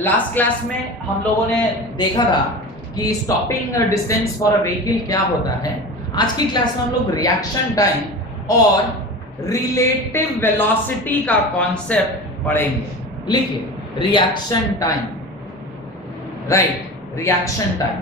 Last class में हम लोगों ने देखा था कि stopping distance for a vehicle क्या होता है। आज की क्लास में हम लोग रिएक्शन टाइम और रिलेटिव वेलोसिटी का कॉन्सेप्ट पढ़ेंगे। लिखिए reaction time, right, reaction time.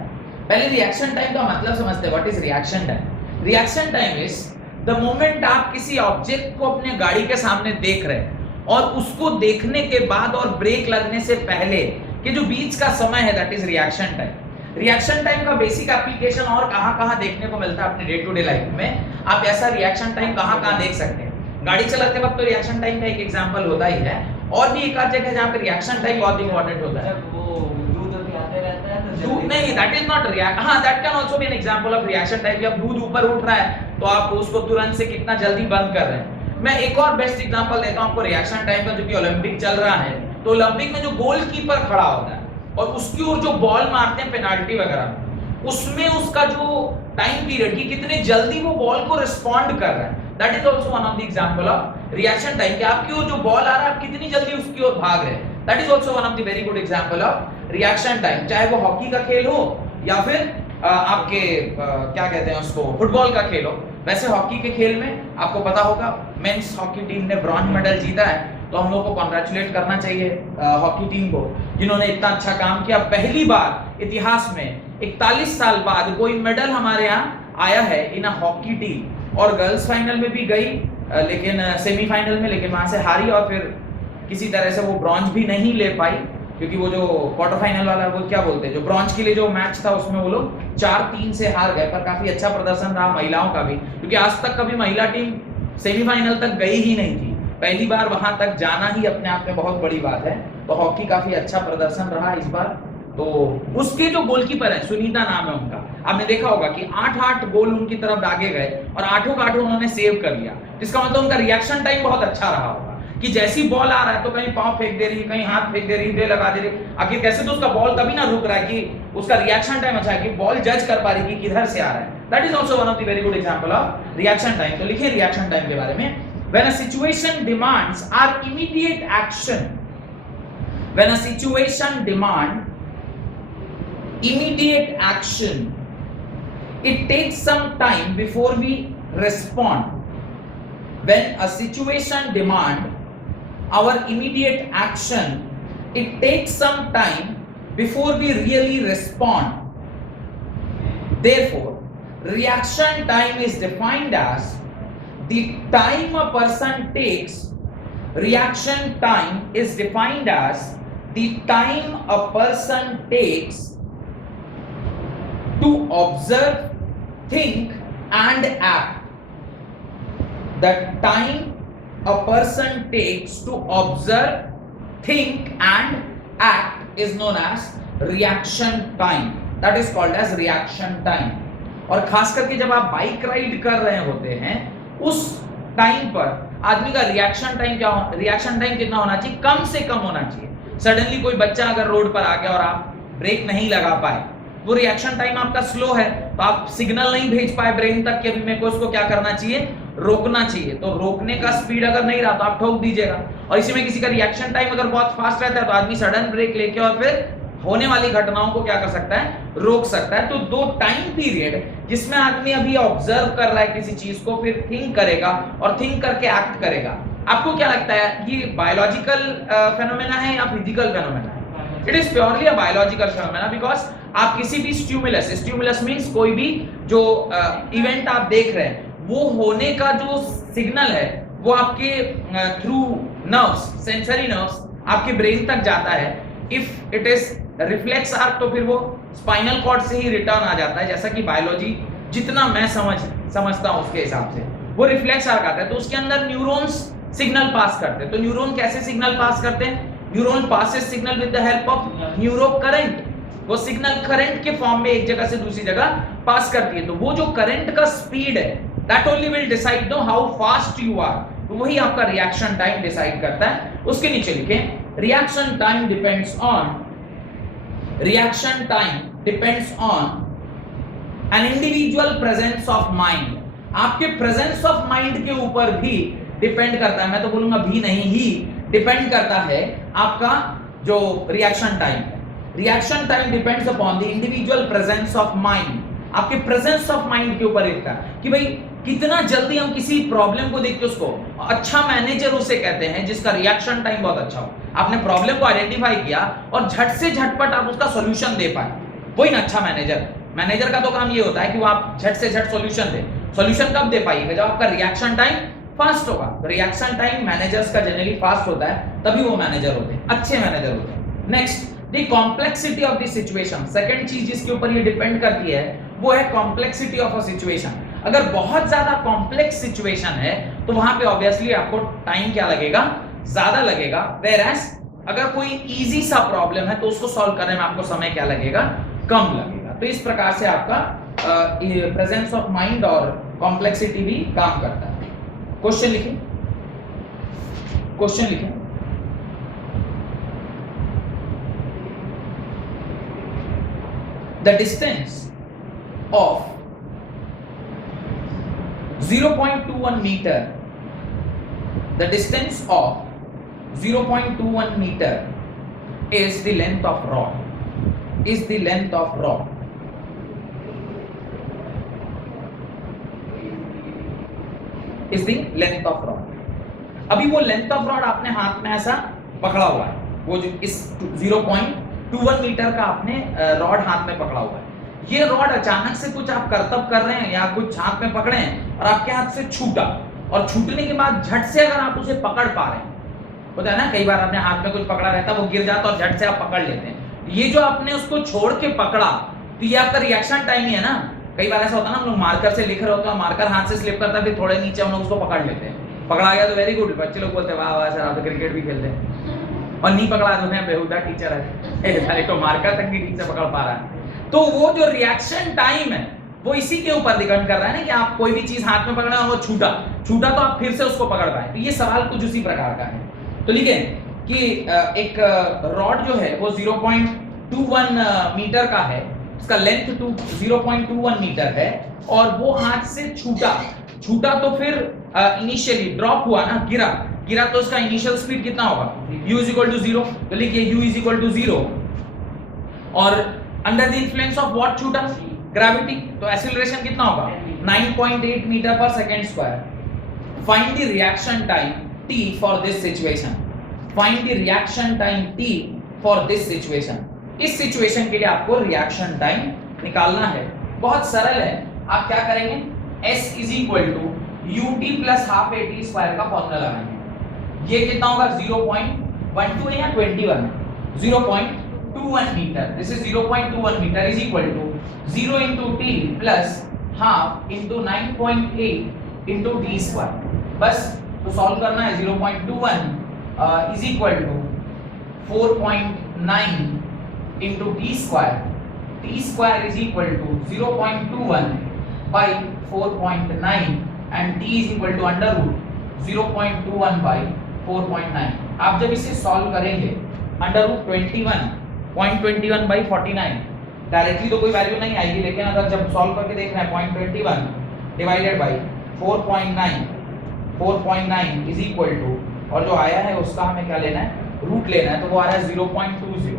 पहले रिएक्शन टाइम का मतलब समझते हैं। What is reaction time? Reaction time is the moment आप किसी ऑब्जेक्ट को अपने गाड़ी के सामने देख रहे हैं और उसको देखने के बाद और ब्रेक लगने से पहले के जो बीच का समय है, that is reaction time. Reaction time का बेसिक एप्लीकेशन और कहां-कहां देखने को मिलता है अपने डे टू डे लाइफ में। आप ऐसा रिएक्शन टाइम कहां-कहां देख सकते हैं? गाड़ी चलाते वक्त तो रिएक्शन टाइम का एक एग्जांपल होता ही है, और भी एक आध जगह जहां पे रिएक्शन टाइम बहुत इंपॉर्टेंट होता है। दूध नहीं, दैट इज नॉट रिएक्ट। हाँ, that can also be an example of reaction time. जब दूध ऊपर उठ रहा है तो आप उसको तुरंत से कितना जल्दी बंद कर रहे हैं। मैं एक और बेस्ट एग्जांपल देता हूं आपको रिएक्शन टाइम का, जो कि ओलंपिक चल रहा है। तो ओलंपिक में जो गोलकीपर खड़ा होता है और उसकी ओर जो बॉल मारते हैं पेनाल्टी वगैरह, उसमें उसका जो टाइम पीरियड की कितने जल्दी वो बॉल को रिस्पॉन्ड कर रहा है, that is also one of the example of reaction time. कि आपकी ओर जो बॉल आ रहा है आप कितनी जल्दी उसकी ओर भाग रहे हैं, that is also one of the very good example of reaction time. चाहे वो हॉकी का खेल हो या फिर आपके क्या कहते हैं उसको, फुटबॉल का खेल हो। वैसे हॉकी के खेल में आपको पता होगा मेंस हॉकी टीम ने ब्रॉन्ज मेडल जीता है, तो हम लोग को कॉन्ग्रेचुलेट करना चाहिए हॉकी टीम को, जिन्होंने इतना अच्छा काम किया। पहली बार इतिहास में 41 साल बाद कोई मेडल हमारे यहाँ आया है इन अ हॉकी टीम। और गर्ल्स फाइनल में भी गई, लेकिन सेमीफाइनल में, लेकिन वहां से हारी और फिर किसी तरह से वो ब्रॉन्ज भी नहीं ले पाई, क्योंकि वो जो क्वार्टर फाइनल वाला वो क्या बोलते हैं, जो ब्रॉन्ज के लिए जो मैच था उसमें वो लोग 4-3 से हार गए। पर काफी अच्छा प्रदर्शन रहा महिलाओं का भी, क्योंकि आज तक कभी महिला टीम सेमीफाइनल तक गई ही नहीं थी। पहली बार वहां तक जाना ही अपने आप में बहुत बड़ी बात है। तो हॉकी काफी अच्छा प्रदर्शन रहा इस बार। तो उसके जो गोलकीपर है, सुनीता नाम है उनका, आपने देखा होगा कि 8-8 गोल उनकी तरफ दागे गए और आठों का आठों उन्होंने सेव कर लिया। जिसका मतलब उनका रिएक्शन टाइम बहुत अच्छा रहा होगा, कि जैसी बॉल आ रहा है तो कहीं पांव फेंक दे रही है, कहीं हाथ फेंक दे रही है, लगा दे रही है। आखिर कैसे तो उसका बॉल तभी ना रुक रहा है कि उसका रिएक्शन टाइम अच्छा है, कि बॉल जज कर पा रही है कि किधर से आ रहा है। That is also one of the very good example of reaction time. तो लिखिए रिएक्शन टाइम के बारे में। When a situation demands our immediate action, when a situation demand immediate action, it takes some time before we respond. When a situation demand our immediate action, it takes some time before we really respond. Therefore, reaction time is defined as the time a person takes. Reaction time is defined as the time a person takes to observe, think and act. The time a person takes to observe, think and act is known as reaction time. That is called as reaction time. और खास करके जब आप bike ride कर रहे होते हैं उस टाइम पर आदमी का रिएक्शन टाइम कितना होना चाहिए? कम से कम होना चाहिए। सडनली कोई बच्चा अगर रोड पर आ गया और आप ब्रेक नहीं लगा पाए, वो रिएक्शन टाइम आपका स्लो है, तो आप सिग्नल नहीं भेज पाए ब्रेन तक कि अभी मेरे को उसको क्या करना चाहिए, रोकना चाहिए। तो रोकने का स्पीड अगर नहीं रहा तो आप ठोक दीजिएगा। और इसी में किसी का रिएक्शन टाइम अगर बहुत फास्ट रहता है तो आदमी सडन ब्रेक लेके और फिर होने वाली घटनाओं को क्या कर सकता है, रोक सकता है। तो दो टाइम पीरियड जिसमें आदमी अभी ऑब्जर्व कर रहा है किसी चीज को, फिर थिंक करेगा और थिंक करके एक्ट करेगा। आपको क्या लगता है, ये बायोलॉजिकल फेनोमेना है या फिजिकल फेनोमेना है? It is purely a biological phenomena, because आप किसी भी स्टिमुलस मींस कोई भी जो इवेंट आप देख रहे हैं, वो होने का जो सिग्नल है वो आपके थ्रू नर्व्स, सेंसरी नर्व्स आपके ब्रेन तक जाता है। If it is reflex arc तो फिर वो स्पाइनल कॉर्ड से ही रिटर्न आ जाता है। जैसा कि बायोलॉजी जितना मैं समझता हूं उसके हिसाब से वो रिफ्लेक्स आर्क आता है, तो उसके अंदर न्यूरॉन्स सिग्नल पास करते हैं। तो न्यूरॉन कैसे सिग्नल पास करते हैं? Neuron passes signal with the help of neuro current. वो सिग्नल करंट के फॉर्म में एक जगह से दूसरी जगह पास करती है। तो वो जो करंट का स्पीड है, that only will decide know how fast you are. तो वही आपका रिएक्शन टाइम डिसाइड करता है। उसके नीचे लिखें reaction time depends on an individual presence of mind. आपके प्रेजेंस ऑफ माइंड के ऊपर भी डिपेंड करता है। मैं तो बोलूंगा भी नहीं, ही डिपेंड करता है आपका जो रिएक्शन टाइम है, reaction time depends upon the individual presence of mind, आपके प्रेजेंस ऑफ माइंड के ऊपर रहता है कि भाई कितना जल्दी हम किसी प्रॉब्लम को देख के उसको, अच्छा मैनेजर उसे कहते हैं जिसका रिएक्शन टाइम बहुत अच्छा हो। आपने प्रॉब्लम को आइडेंटिफाई किया और झट से झटपट आप उसका सॉल्यूशन दे पाए, वही ना अच्छा मैनेजर। मैनेजर का तो काम ये होता है कि वो आप झट से झट सॉल्यूशन दे। सॉल्यूशन कब दे पाइएगा? जब आपका रिएक्शन टाइम फास्ट होगा। तो रिएक्शन टाइम मैनेजर्स का जनरली फास्ट होता है, तभी वो मैनेजर होते हैं, अच्छे मैनेजर होते हैं। Next, the complexity of the situation. Second चीज जिसके ऊपर ये डिपेंड करती है वो है कॉम्प्लेक्सिटी ऑफ अ सिचुएशन। अगर बहुत ज्यादा कॉम्प्लेक्स सिचुएशन है तो वहां पे ऑब्वियसली आपको टाइम क्या लगेगा? ज्यादा लगेगा। वेयरएज अगर कोई इजी सा प्रॉब्लम है तो उसको सॉल्व करने में आपको समय क्या लगेगा? कम लगेगा। तो इस प्रकार से आपका प्रेजेंस ऑफ माइंड और कॉम्प्लेक्सिटी भी काम करता है। क्वेश्चन लिखें, क्वेश्चन लिखें। The distance of 0.21 meter, the distance of 0.21 meter is the length of rod, is the length of rod, is the length of rod। अभी वो लेंथ ऑफ रॉड आपने हाथ में ऐसा पकड़ा हुआ है, वो जो इस 0.21 मीटर का आपने रॉड हाथ में पकड़ा हुआ है। ये रॉड अचानक से कुछ आप करतब कर रहे हैं या कुछ हाथ में पकड़े हैं और आपके हाथ से छूटा, और छूटने के बाद झट से अगर आप उसे पकड़ पा रहे हैं, होता है ना कई बार आपने हाथ में कुछ पकड़ा रहता है, वो गिर जाता है और झट से आप पकड़ लेते हैं। ये जो आपने उसको छोड़ के पकड़ा, तो ये आपका रिएक्शन टाइम ही है ना। कई बार ऐसा होता है ना, हम लोग मार्कर से लिख रहे होते हैं, मार्कर हाथ से स्लिप करता है, फिर थोड़े नीचे हम लोग उसको पकड़ लेते हैं। पकड़ा गया तो वेरी गुड, बच्चे लोग बोलते हैं वाह वाह सर आप तो क्रिकेट भी खेलते हैं, और नहीं पकड़ा तो बेहुदा टीचर है, तो मार्कर तक भी ठीक से पकड़ पा रहा है। तो वो जो रिएक्शन टाइम है वो इसी के ऊपर डिपेंड कर रहा है ना, कि आप कोई भी चीज हाथ में पकड़े और वो छूटा तो आप फिर से उसको पकड़ पाए। तो ये सवाल कुछ उसी प्रकार का है। तो लिखें कि एक रॉड जो है वो 0.21 मीटर का है, इसका लेंथ 0.21 मीटर है, और वो हाथ से छूटा तो फिर इनिशियली ड्रॉप हुआ ना, गिरा तो उसका इनिशियल स्पीड कितना होगा? u = 0। तो लिखिए u = 0, और under the influence of what छूटा? ग्रेविटी। तो एक्सीलरेशन कितना होगा? 9.8 metre per second square. Find the reaction time t for this situation, find the reaction time t for this situation. इस सिचुएशन के लिए आपको रिएक्शन टाइम निकालना है। बहुत सरल है। आप क्या करेंगे? s = ut + ½ at² का फॉर्मूला लगाएंगे। ये कितना होगा? 0.12 या 21? 0.21 meter. This is 0.21 meter is equal to 0 into t plus half into 9.8 into t square। बस तो सॉल्व करना है। 0.21 is equal to 4.9 into t square। t square is equal to 0.21 by 4.9 and t is equal to under root 0.21 by 4.9। आप जब इसे solve करेंगे under root 21.21 by 49, directly तो कोई वैल्यू नहीं आएगी, लेकिन अगर जब सॉल्व करके देख रहे हैं 0.21 divided by 4.9 is equal to, और जो आया है उसका हमें क्या लेना है? रूट लेना है। तो वो आ रहा है 0.20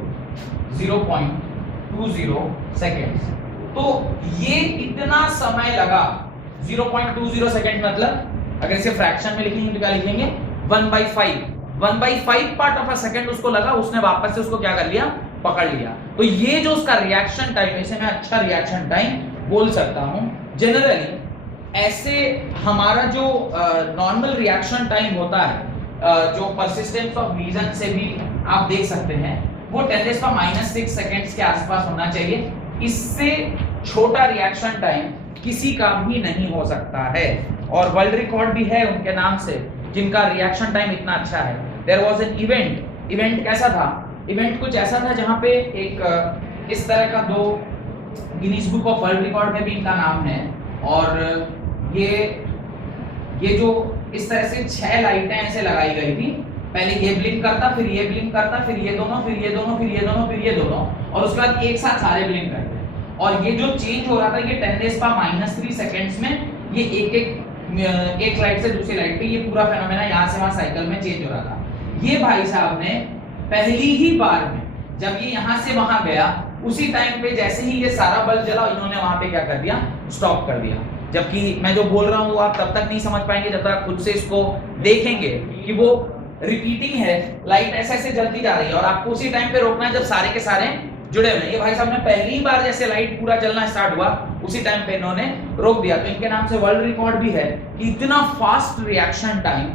सेकेंड्स। तो ये इतना समय लगा 0.20 सेकेंड, मतलब अगर इसे फ्रैक्शन में लिखेंगे तो क्या लिखेंगे? 1/5 पार्ट ऑफ अ सेकंड उसको लगा, उसने वापस से उसको क्या कर लिया? पकड़ लिया। तो ये जो उसका रिएक्शन टाइम है, इसे मैं अच्छा रिएक्शन टाइम बोल सकता हूं। जनरली ऐसे हमारा जो नॉर्मल रिएक्शन टाइम होता है, जो परसिस्टेंस ऑफ रीजन से भी आप देख सकते हैं, वो 10⁻⁻⁶ सेकंड्स के आसपास होना चाहिए। इससे छोटा रिएक्शन टाइम किसी का भी नहीं हो सकता है, और वर्ल्ड रिकॉर्ड भी है उनके नाम से जिनका रिएक्शन टाइम इतना अच्छा है। देयर वाज एन इवेंट कैसा था? इवेंट कुछ ऐसा था जहां पे एक इस तरह का दो Guinness book of world record में भी इनका नाम है, और ये जो इस तरह से 6 लाइटें ऐसे लगाई गई थी। पहले ये ब्लिंक करता, फिर ये ब्लिंक करता, फिर ये दोनों, फिर ये दोनों, फिर ये दोनों, फिर ये दोनों, और उसके बाद एक साथ सारे ब्लिंक करते। और ये जो चेंज हो रहा था, ये 10⁻³ सेकंड्स में ये एक लाइट से दूसरी लाइट पे ये पूरा फेनोमेना यहाँ से वहाँ साइकिल में चेंज हो रहा था। ये भाई साहब ने पहली ही बार में जब ये यहां से वहां गया, उसी टाइम पे जैसे ही ये सारा बल्ब जला, इन्होंने वहां पे क्या कर दिया, स्टॉप कर दिया। जबकि मैं जो बोल रहा हूं वो आप तब तक नहीं समझ पाएंगे जब तक खुद से इसको देखेंगे कि वो रिपीटिंग है, लाइट ऐसे ऐसे जलती जा रही है और आपको उसी टाइम पे रोकना है जब सारे के सारे जुड़े हुए हैं। ये भाई साहब ने पहली बार जैसे लाइट पूरा जलना स्टार्ट हुआ, उसी टाइम पे इन्होंने रोक दिया। तो इनके नाम से वर्ल्ड रिकॉर्ड भी है कि इतना फास्ट रिएक्शन टाइम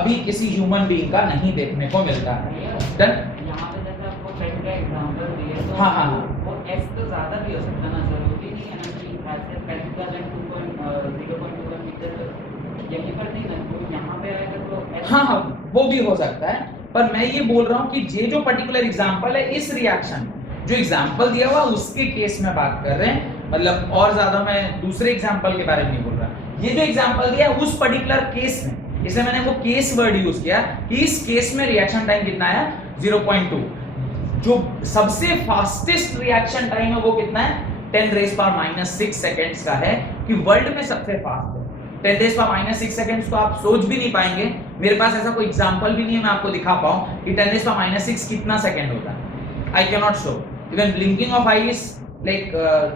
अभी किसी ह्यूमन बीइंग का नहीं देखने को मिलता है। डन? यहाँ पे जैसे आपको पेन का एग्जांपल दिए तो हाँ, वो s तो ज्यादा भी हो सकता ना, जरूरी नहीं है ना कि ऐसे पेन का लेंथ 0.21 मीटर यहीं पर नहीं ना, तो यहाँ पे आएगा तो s हाँ, वो भी हो सकता है, पर मैं ये बोल रहा हूँ कि ये जो पर्टिकुलर एग्जांपल है, इस रिएक्शन जो एग्जांपल दिया हुआ उसके केस में बात कर रहे हैं, मतलब और ज्यादा मैं दूसरे एग्जांपल के बारे में नहीं बोल रहा। ये जो एग्जांपल दिया है उस पर्टिकुलर केस में, इसलिए मैंने वो केस वर्ड यूज किया कि इस केस में रिएक्शन टाइम कितना है, 0.2। जो सबसे फास्टेस्ट रिएक्शन टाइम है वो कितना है, 10⁻⁻6 सेकंड्स का है, कि वर्ल्ड में सबसे फास्ट है। 10⁻⁻6 सेकंड्स तो आप सोच भी नहीं पाएंगे, मेरे पास ऐसा कोई एग्जांपल भी नहीं है मैं आपको दिखा पाऊं कि 10⁻6 कितना सेकंड होता है। I can not show. Even blinking of I is like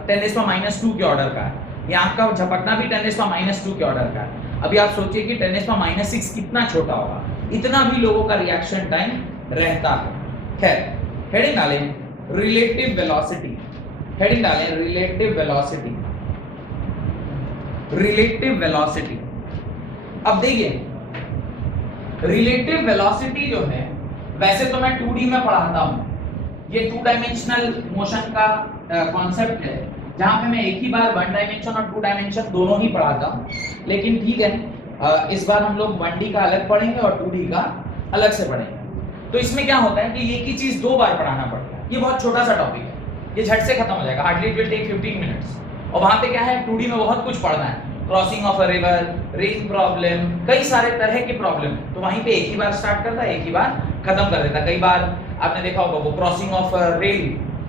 10⁻2 के ऑर्डर का है, ये आंख का झपकना भी 10⁻2 के ऑर्डर का है। अभी आप सोचिए कि 10⁻6 कितना छोटा होगा, इतना भी लोगों का रिएक्शन टाइम रहता है। खैर, हेडिंग डालें रिलेटिव वेलोसिटी, हेडिंग डालें रिलेटिव वेलोसिटी, रिलेटिव वेलोसिटी। अब देखिए रिलेटिव वेलोसिटी जो है, वैसे तो मैं 2D में पढ़ाता हूं, ये 2 डायमेंशनल मोशन का कॉन्सेप्ट है, जहां पे मैं एक ही बार 1 डायमेंशन और 2 डायमेंशन दोनों ही पढ़ाता हूं। लेकिन ठीक है, इस बार हम लोग 1D का अलग पढ़ेंगे और 2D का अलग से पढ़ेंगे। तो इसमें क्या होता है कि एक ही चीज 2 बार पढ़ाना पड़ता है। ये बहुत छोटा सा टॉपिक है, ये झट से खत्म हो जाएगा, hardly it will take 15 minutes. और वहां पे क्या है, 2D में बहुत कुछ पढ़ना है, crossing of a river, rain problem, कई सारे तरह की प्रॉब्लम, तो वहीं पे एक ही बार स्टार्ट करता है, एक ही बार खत्म कर देता है। कई बार आपने देखा होगा वो क्रॉसिंग ऑफ रेल,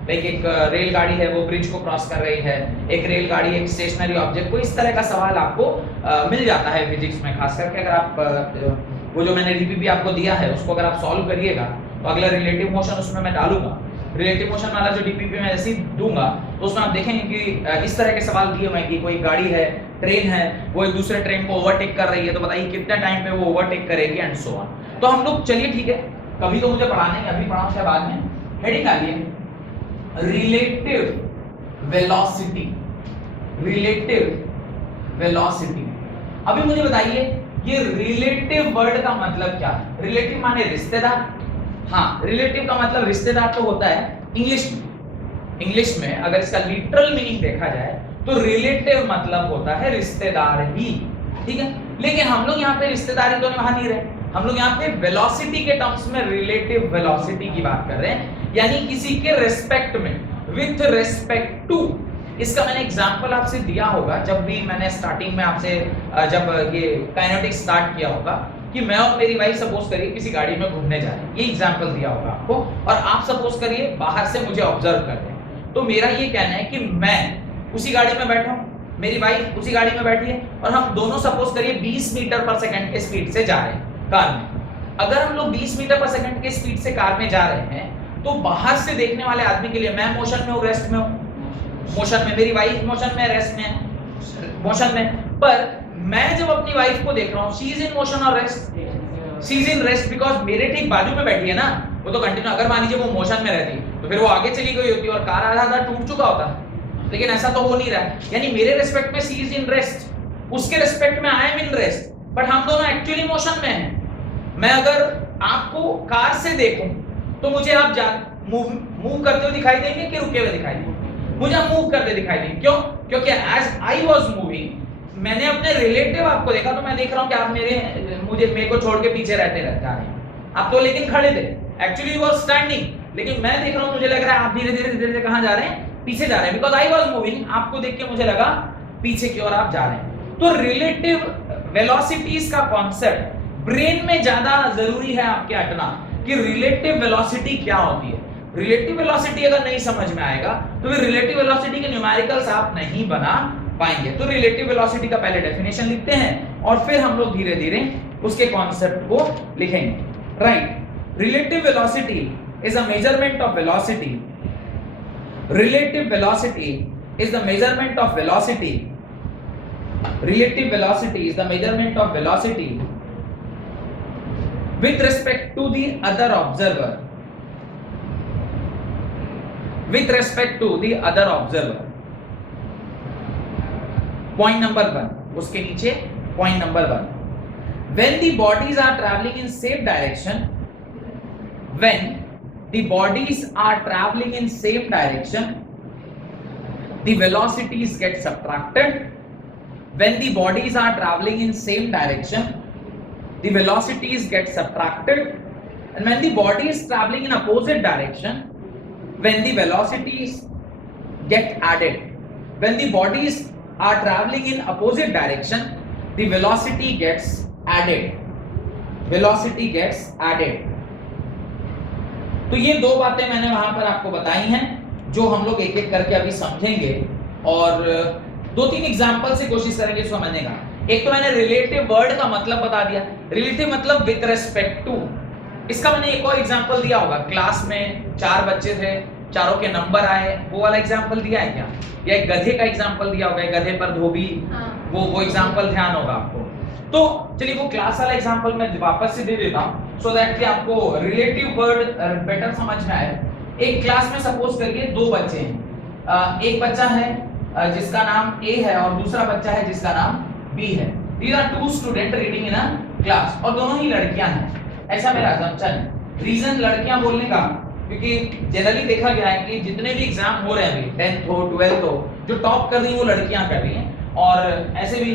लाइक एक रेलगाड़ी है वो ब्रिज को क्रॉस कर रही है, एक रेलगाड़ी एक स्टेशनरी ऑब्जेक्ट को, इस तरह का सवाल आपको मिल जाता है फिजिक्स में। खास करके अगर आप वो जो मैंने डीपीपी आपको दिया है उसको अगर आप सॉल्व करिएगा तो अगला रिलेटिव मोशन उसमें मैं डालूंगा, रिलेटिव मोशन वाला जो डीपीपी में ऐसे ही दूंगा तो उसमें आप देखेंगे कि इस तरह के सवाल दिए हुए हैं कि कोई गाड़ी है, ट्रेन है, वो एक दूसरे ट्रेन को ओवरटेक कर रही है, तो बताइए कितने टाइम पे वो ओवरटेक करेगी एंड सो ऑन। तो हम लोग चलिए ठीक है, कभी तो मुझे पढ़ाना है, अभी पढ़ाऊं क्या बाद में। हेडिंग डालिए रिलेटिव वेलोसिटी, रिलेटिव वेलोसिटी। अभी मुझे बताइए ये रिलेटिव वर्ड का मतलब क्या है। रिलेटिव माने रिश्तेदार, हाँ रिलेटिव का मतलब रिश्तेदार तो होता है इंग्लिश में। इंग्लिश में अगर इसका लिटरल मीनिंग देखा जाए तो रिलेटिव मतलब होता है रिश्तेदार ही, ठीक है। लेकिन हम लोग यहाँ पे रिश्तेदारी तो निभा नहीं रहे, हम लोग यहाँ पे वेलोसिटी के टर्म्स में रिलेटिव वेलोसिटी की बात कर रहे हैं, यानी किसी के रिस्पेक्ट में, विथ रिस्पेक्ट टू। इसका मैंने एग्जांपल आपसे दिया होगा जब भी मैंने स्टार्टिंग में आपसे जब ये काइनेटिक्स स्टार्ट किया होगा कि मैं और मेरी वाइफ सपोज करिए किसी गाड़ी में घूमने जा रहे हैं, ये एग्जांपल दिया होगा आपको, और आप सपोज करिए बाहर से मुझे ऑब्जर्व कर रहे हैं। तो मेरा ये कहना है कि मैं उसी गाड़ी में बैठा हूं, मेरी वाइफ उसी गाड़ी में बैठी है, और हम दोनों सपोज करिए 20 मीटर पर सेकंड के स्पीड से जा रहे हैं कार में। अगर हम लोग 20 मीटर पर सेकंड के स्पीड से कार में जा रहे हैं तो बाहर से देखने वाले आदमी के लिए मैं मोशन में हूं, रेस्ट में हूं, मोशन में, मेरी वाइफ मोशन में, रेस्ट में, मोशन में। पर मैं जब अपनी वाइफ को देख रहा हूं, शी इज इन मोशन और rest, she is in rest because मेरे ठीक बाजू में बैठी है ना, वो तो कंटिन्यू। अगर मान लीजिए वो मोशन में रहती तो फिर वो आगे चली गई होती और कार आधा आधा टूट चुका होता, लेकिन ऐसा तो हो नहीं रहा है। यानी मेरे रिस्पेक्ट में शी इज इन रेस्ट, उसके रिस्पेक्ट में I am in rest, but हम दोनों एक्चुअली मोशन में हैं। मैं अगर आपको कार से देखूं तो मुझे आप मूव करते हुए दिखाई देंगे कि रुके हुए दिखाई देंगे? मुझे मूव करते दिखाई देंगे। क्यों? क्योंकि एज आई वाज मूविंग मैंने अपने रिलेटिव आपको देखा, तो मैं देख रहा हूं कि आप मेरे को छोड़ के पीछे रहते जा रहे हैं। आप तो लेकिन खड़े थे, एक्चुअली यू वर स्टैंडिंग, लेकिन मैं देख रहा हूं, मुझे लग रहा है आप धीरे धीरे धीरे कहां जा रहे हैं, पीछे जा रहे हैं, बिकॉज आई वाज मूविंग। आपको देख के मुझे लगा पीछे की ओर आप जा रहे हैं। तो रिलेटिव वेलोसिटीज का कॉन्सेप्ट ब्रेन में ज्यादा जरूरी है आपके हटना कि रिलेटिव वेलोसिटी क्या होती है। रिलेटिव वेलोसिटी अगर नहीं समझ में आएगा तो फिर रिलेटिव वेलोसिटी के न्यूमेरिकल्स आप नहीं बना पाएंगे। तो रिलेटिव वेलोसिटी का पहले डेफिनेशन लिखते हैं और फिर हम लोग धीरे धीरे उसके कॉन्सेप्ट को लिखेंगे। Right, relative velocity is a measurement of velocity. Relative velocity is the measurement of velocity. Relative velocity is the measurement of velocity with respect to the other observer. With respect to the other observer. Point number 1. उसके नीचे point number 1. When the bodies are traveling in same direction, when the bodies are traveling in same direction, the velocities get subtracted. When the bodies are traveling in same direction, the velocities get subtracted. And when the body is traveling in opposite direction, when the velocities get added. When the bodies are traveling in opposite direction, the velocity gets added. Velocity gets added. तो ये दो बातें मैंने वहां पर आपको बताई हैं जो हम लोग एक एक करके अभी समझेंगे और दो तीन एग्जांपल से कोशिश करेंगे समझने का। एक तो मैंने रिलेटिव वर्ड का मतलब बता दिया। रिलेटिव मतलब विद रिस्पेक्ट टू। इसका मैंने एक और एग्जांपल दिया होगा। क्लास में 4 बच्चे थे, चारों के नंबर आए, वो वाला एग्जांपल दिया है क्या? या एक गधे का एग्जांपल दिया होगा, गधे पर धोबी, वो एग्जांपल ध्यान होगा आपको। तो चलिए वो क्लास वाला एग्जांपल मैं वापस से दे देता हूं सो दैट कि आपको रिलेटिव वर्ड बेटर समझ में आए। एक क्लास में सपोज करिए 2 बच्चे हैं। एक बच्चा है जिसका नाम A है और दूसरा बच्चा है जिसका नाम B है। These are 2 students reading in a class और दोनों ही लड़कियां हैं। ऐसा मेरा assumption है। रीजन लड़कियां बोलने का क्योंकि जनरली देखा गया है कि जितने भी एग्जाम हो रहे हैं अभी 10th हो 12th हो, जो टॉप कर रही हैं वो लड़कियां कर रही हैं और ऐसे भी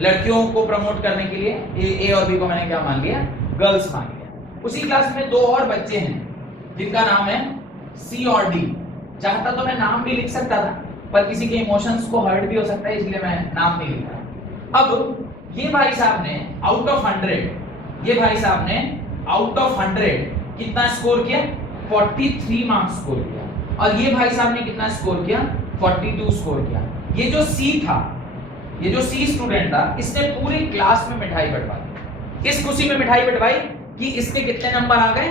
लड़कियों को प्रमोट करने के लिए ए और बी को मैंने क्या मान लिया? गर्ल्स मान लिया। उसी क्लास में 2 और बच्चे हैं जिनका नाम है सी और डी। चाहता तो मैं नाम भी लिख सकता था पर किसी के इमोशंस को हर्ट भी हो सकता है इसलिए मैं नाम नहीं लिखा। अब ये भाई साहब ने आउट ऑफ 100 ये भाई साहब ने आउट ऑफ 100 कितना स्कोर किया? 43 मार्क्स स्कोर किया। और ये भाई साहब ने कितना स्कोर किया? 42 स्कोर किया। ये जो सी था, ये जो सी स्टूडेंट था, इसने पूरी क्लास में मिठाई बंटवाई। इस खुशी में मिठाई बंटवाई कि इसके कितने नंबर आ गए?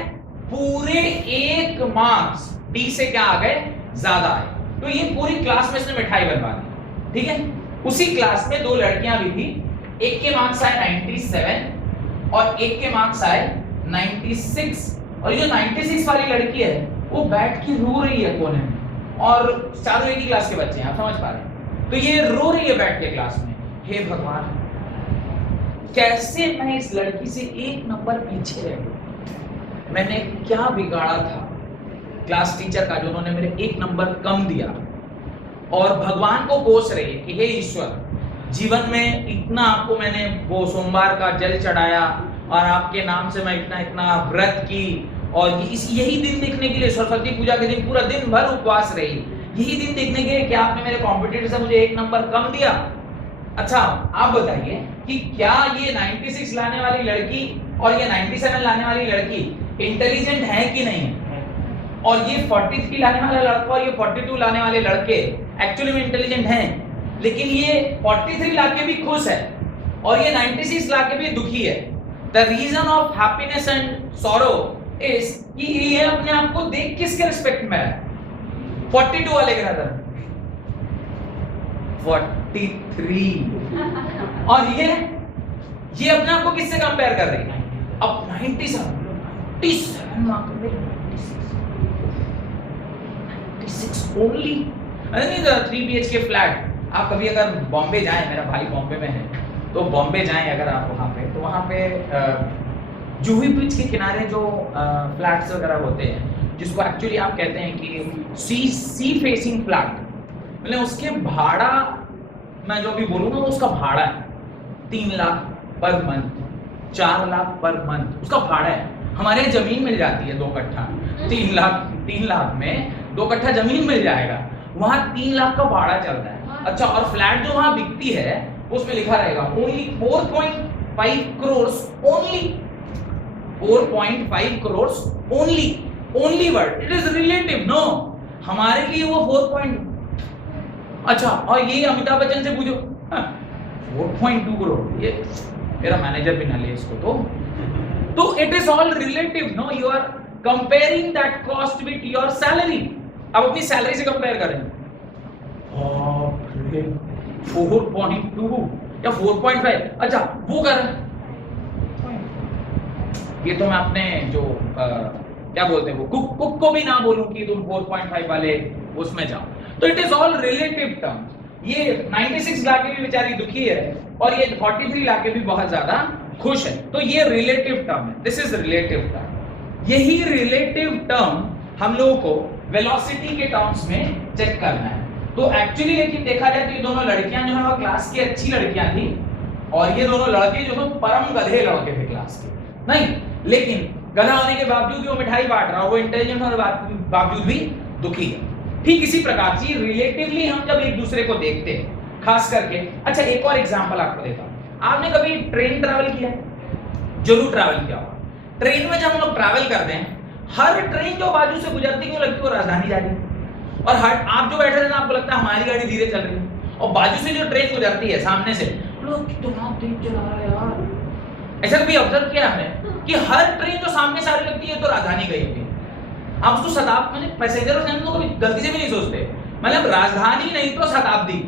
पूरे 1 मार्क्स डी से क्या आ गए? ज्यादा आए। तो ये पूरी क्लास में इसने मिठाई बनवा दी। ठीक है। उसी क्लास में 2 लड़कियां भी थी। एक के मार्क्स आए 97 और एक के मार्क्स आए 96। और ये जो 96 वाली लड़की है वो बैठ के रो रही है कोने में और चारों एक ही क्लास के बच्चे हैं, आप समझ पा रहे हैं? तो ये रो रही है बैठ के क्लास में। हे भगवान, कैसे मैं इस लड़की से 1 नंबर पीछे रह गया? मैंने क्या बिगाड़ा था क्लास टीचर का जो उन्होंने मेरे 1 नंबर कम दिया? और भगवान को कोस रही है कि हे ईश्वर, जीवन में इतना आपको मैंने वो सोमवार का जल चढ़ाया और आपके नाम से मैं इतना इतना व्रत की और यही दिन देखने के लिए सरस्वती पूजा के दिन पूरा दिन भर उपवास रही, यही दिन देखने के लिए कि आपने मेरे कॉम्पिटिटर से मुझे 1 नंबर कम दिया। अच्छा आप बताइए कि क्या ये 96 लाने वाली लड़की और ये 97 लाने वाली लड़की इंटेलिजेंट है कि नहीं? और ये 43 लाने वाला लड़का और ये 42 लाने वाले लड़के एक्चुअली में इंटेलिजेंट हैं, लेकिन ये 43 लाके भी खुश है और ये 96 लाके भी दुखी है। The reason of happiness and sorrow is कि ये अपने आप को देख किसके रिस्पेक्ट में है? 42 वाले के नजर 43। और ये अपने आप को किससे कंपेयर कर रही है? अब 97 मार्क में 96 ओनली। अरे 3 BHK फ्लैट। आप कभी अगर बॉम्बे जाएं, मेरा भाई बॉम्बे में है, तो बॉम्बे जाएं अगर आप वहां पे, तो वहां पे जूही बीच के किनारे जो फ्लैट्स वगैरह होते हैं जिसको एक्चुअली आप कहते हैं कि सी फेसिंग फ्लैट, मतलब उसके भाड़ा मैं जो भी बोलूंगा उसका भाड़ा है 3 lakh per month, 4 lakh per month उसका भाड़ा है। हमारे यहाँ जमीन मिल जाती है 2 कट्ठा, 3 लाख में 2 कट्ठा जमीन मिल जाएगा, वहां 3 लाख का भाड़ा चलता है। अच्छा, और फ्लैट जो वहां बिकती है उसमें लिखा रहेगा only 4.5 crore, only 4.5 crore, only word. It is relative, no हमारे लिए वो 4. अच्छा, और ये अमिताभ बच्चन से पूछो 4.2 करोड़, ये मेरा मैनेजर भी ना ले इसको। तो it is all relative, no comparing that cost with your salary. अब अपनी सैलरी से कंपेयर करें, 4.2 या 4.5, अच्छा वो कर, ये तो मैं अपने जो क्या बोलते हैं वो कुक को भी ना बोलूं कि तुम 4.5 वाले उसमें जाओ। तो it is all relative term. ये 96 लाख के भी बेचारी दुखी है और ये 43 लाख के भी बहुत ज्यादा खुश है। तो ये रिलेटिव टर्म है, दिस इज रिलेटिव टर्म। यही रिलेटिव टर्म हम लोगों को वेलोसिटी के टर्म्स में चेक करना है। तो एक्चुअली लेकिन देखा जाए तो ये दोनों लड़कियां जो है वो क्लास की अच्छी लड़कियां थी और ये दोनों लड़के जो है परम गधे लड़के थे क्लास के। नहीं, लेकिन गधा होने के बावजूद भी वो मिठाई बांट रहा है, वो इंटेलिजेंट होने के बावजूद भी दुखी है। ठीक इसी प्रकार से रिलेटिवली हम जब एक दूसरे को देखते हैं खास करके। अच्छा एक और एग्जांपल आपको देता हूं। आपने कभी ट्रेन ट्रैवल किया है? जरूर ट्रैवल किया होगा। ट्रेन में जब हम लोग ट्रैवल करते हैं, हर ट्रेन जो बाजू से गुजरती है लगती है वो राजधानी जा रही है, और हर आप जो बैठे हैं आपको लगता है हमारी गाड़ी धीरे चल रही है, और बाजू से जो ट्रेन गुजरती है सामने से, लोग कितना तेज चला रहा है यार। ऐसा कभी ऑब्जर्व किया हमने कि हर ट्रेन जो सामने से आ रही लगती है तो राजधानी गई होती है। आप उसको शताब्दी मतलब पैसेंजर और तो कभी गलती से भी नहीं सोचते, मतलब राजधानी नहीं तो शताब्दी।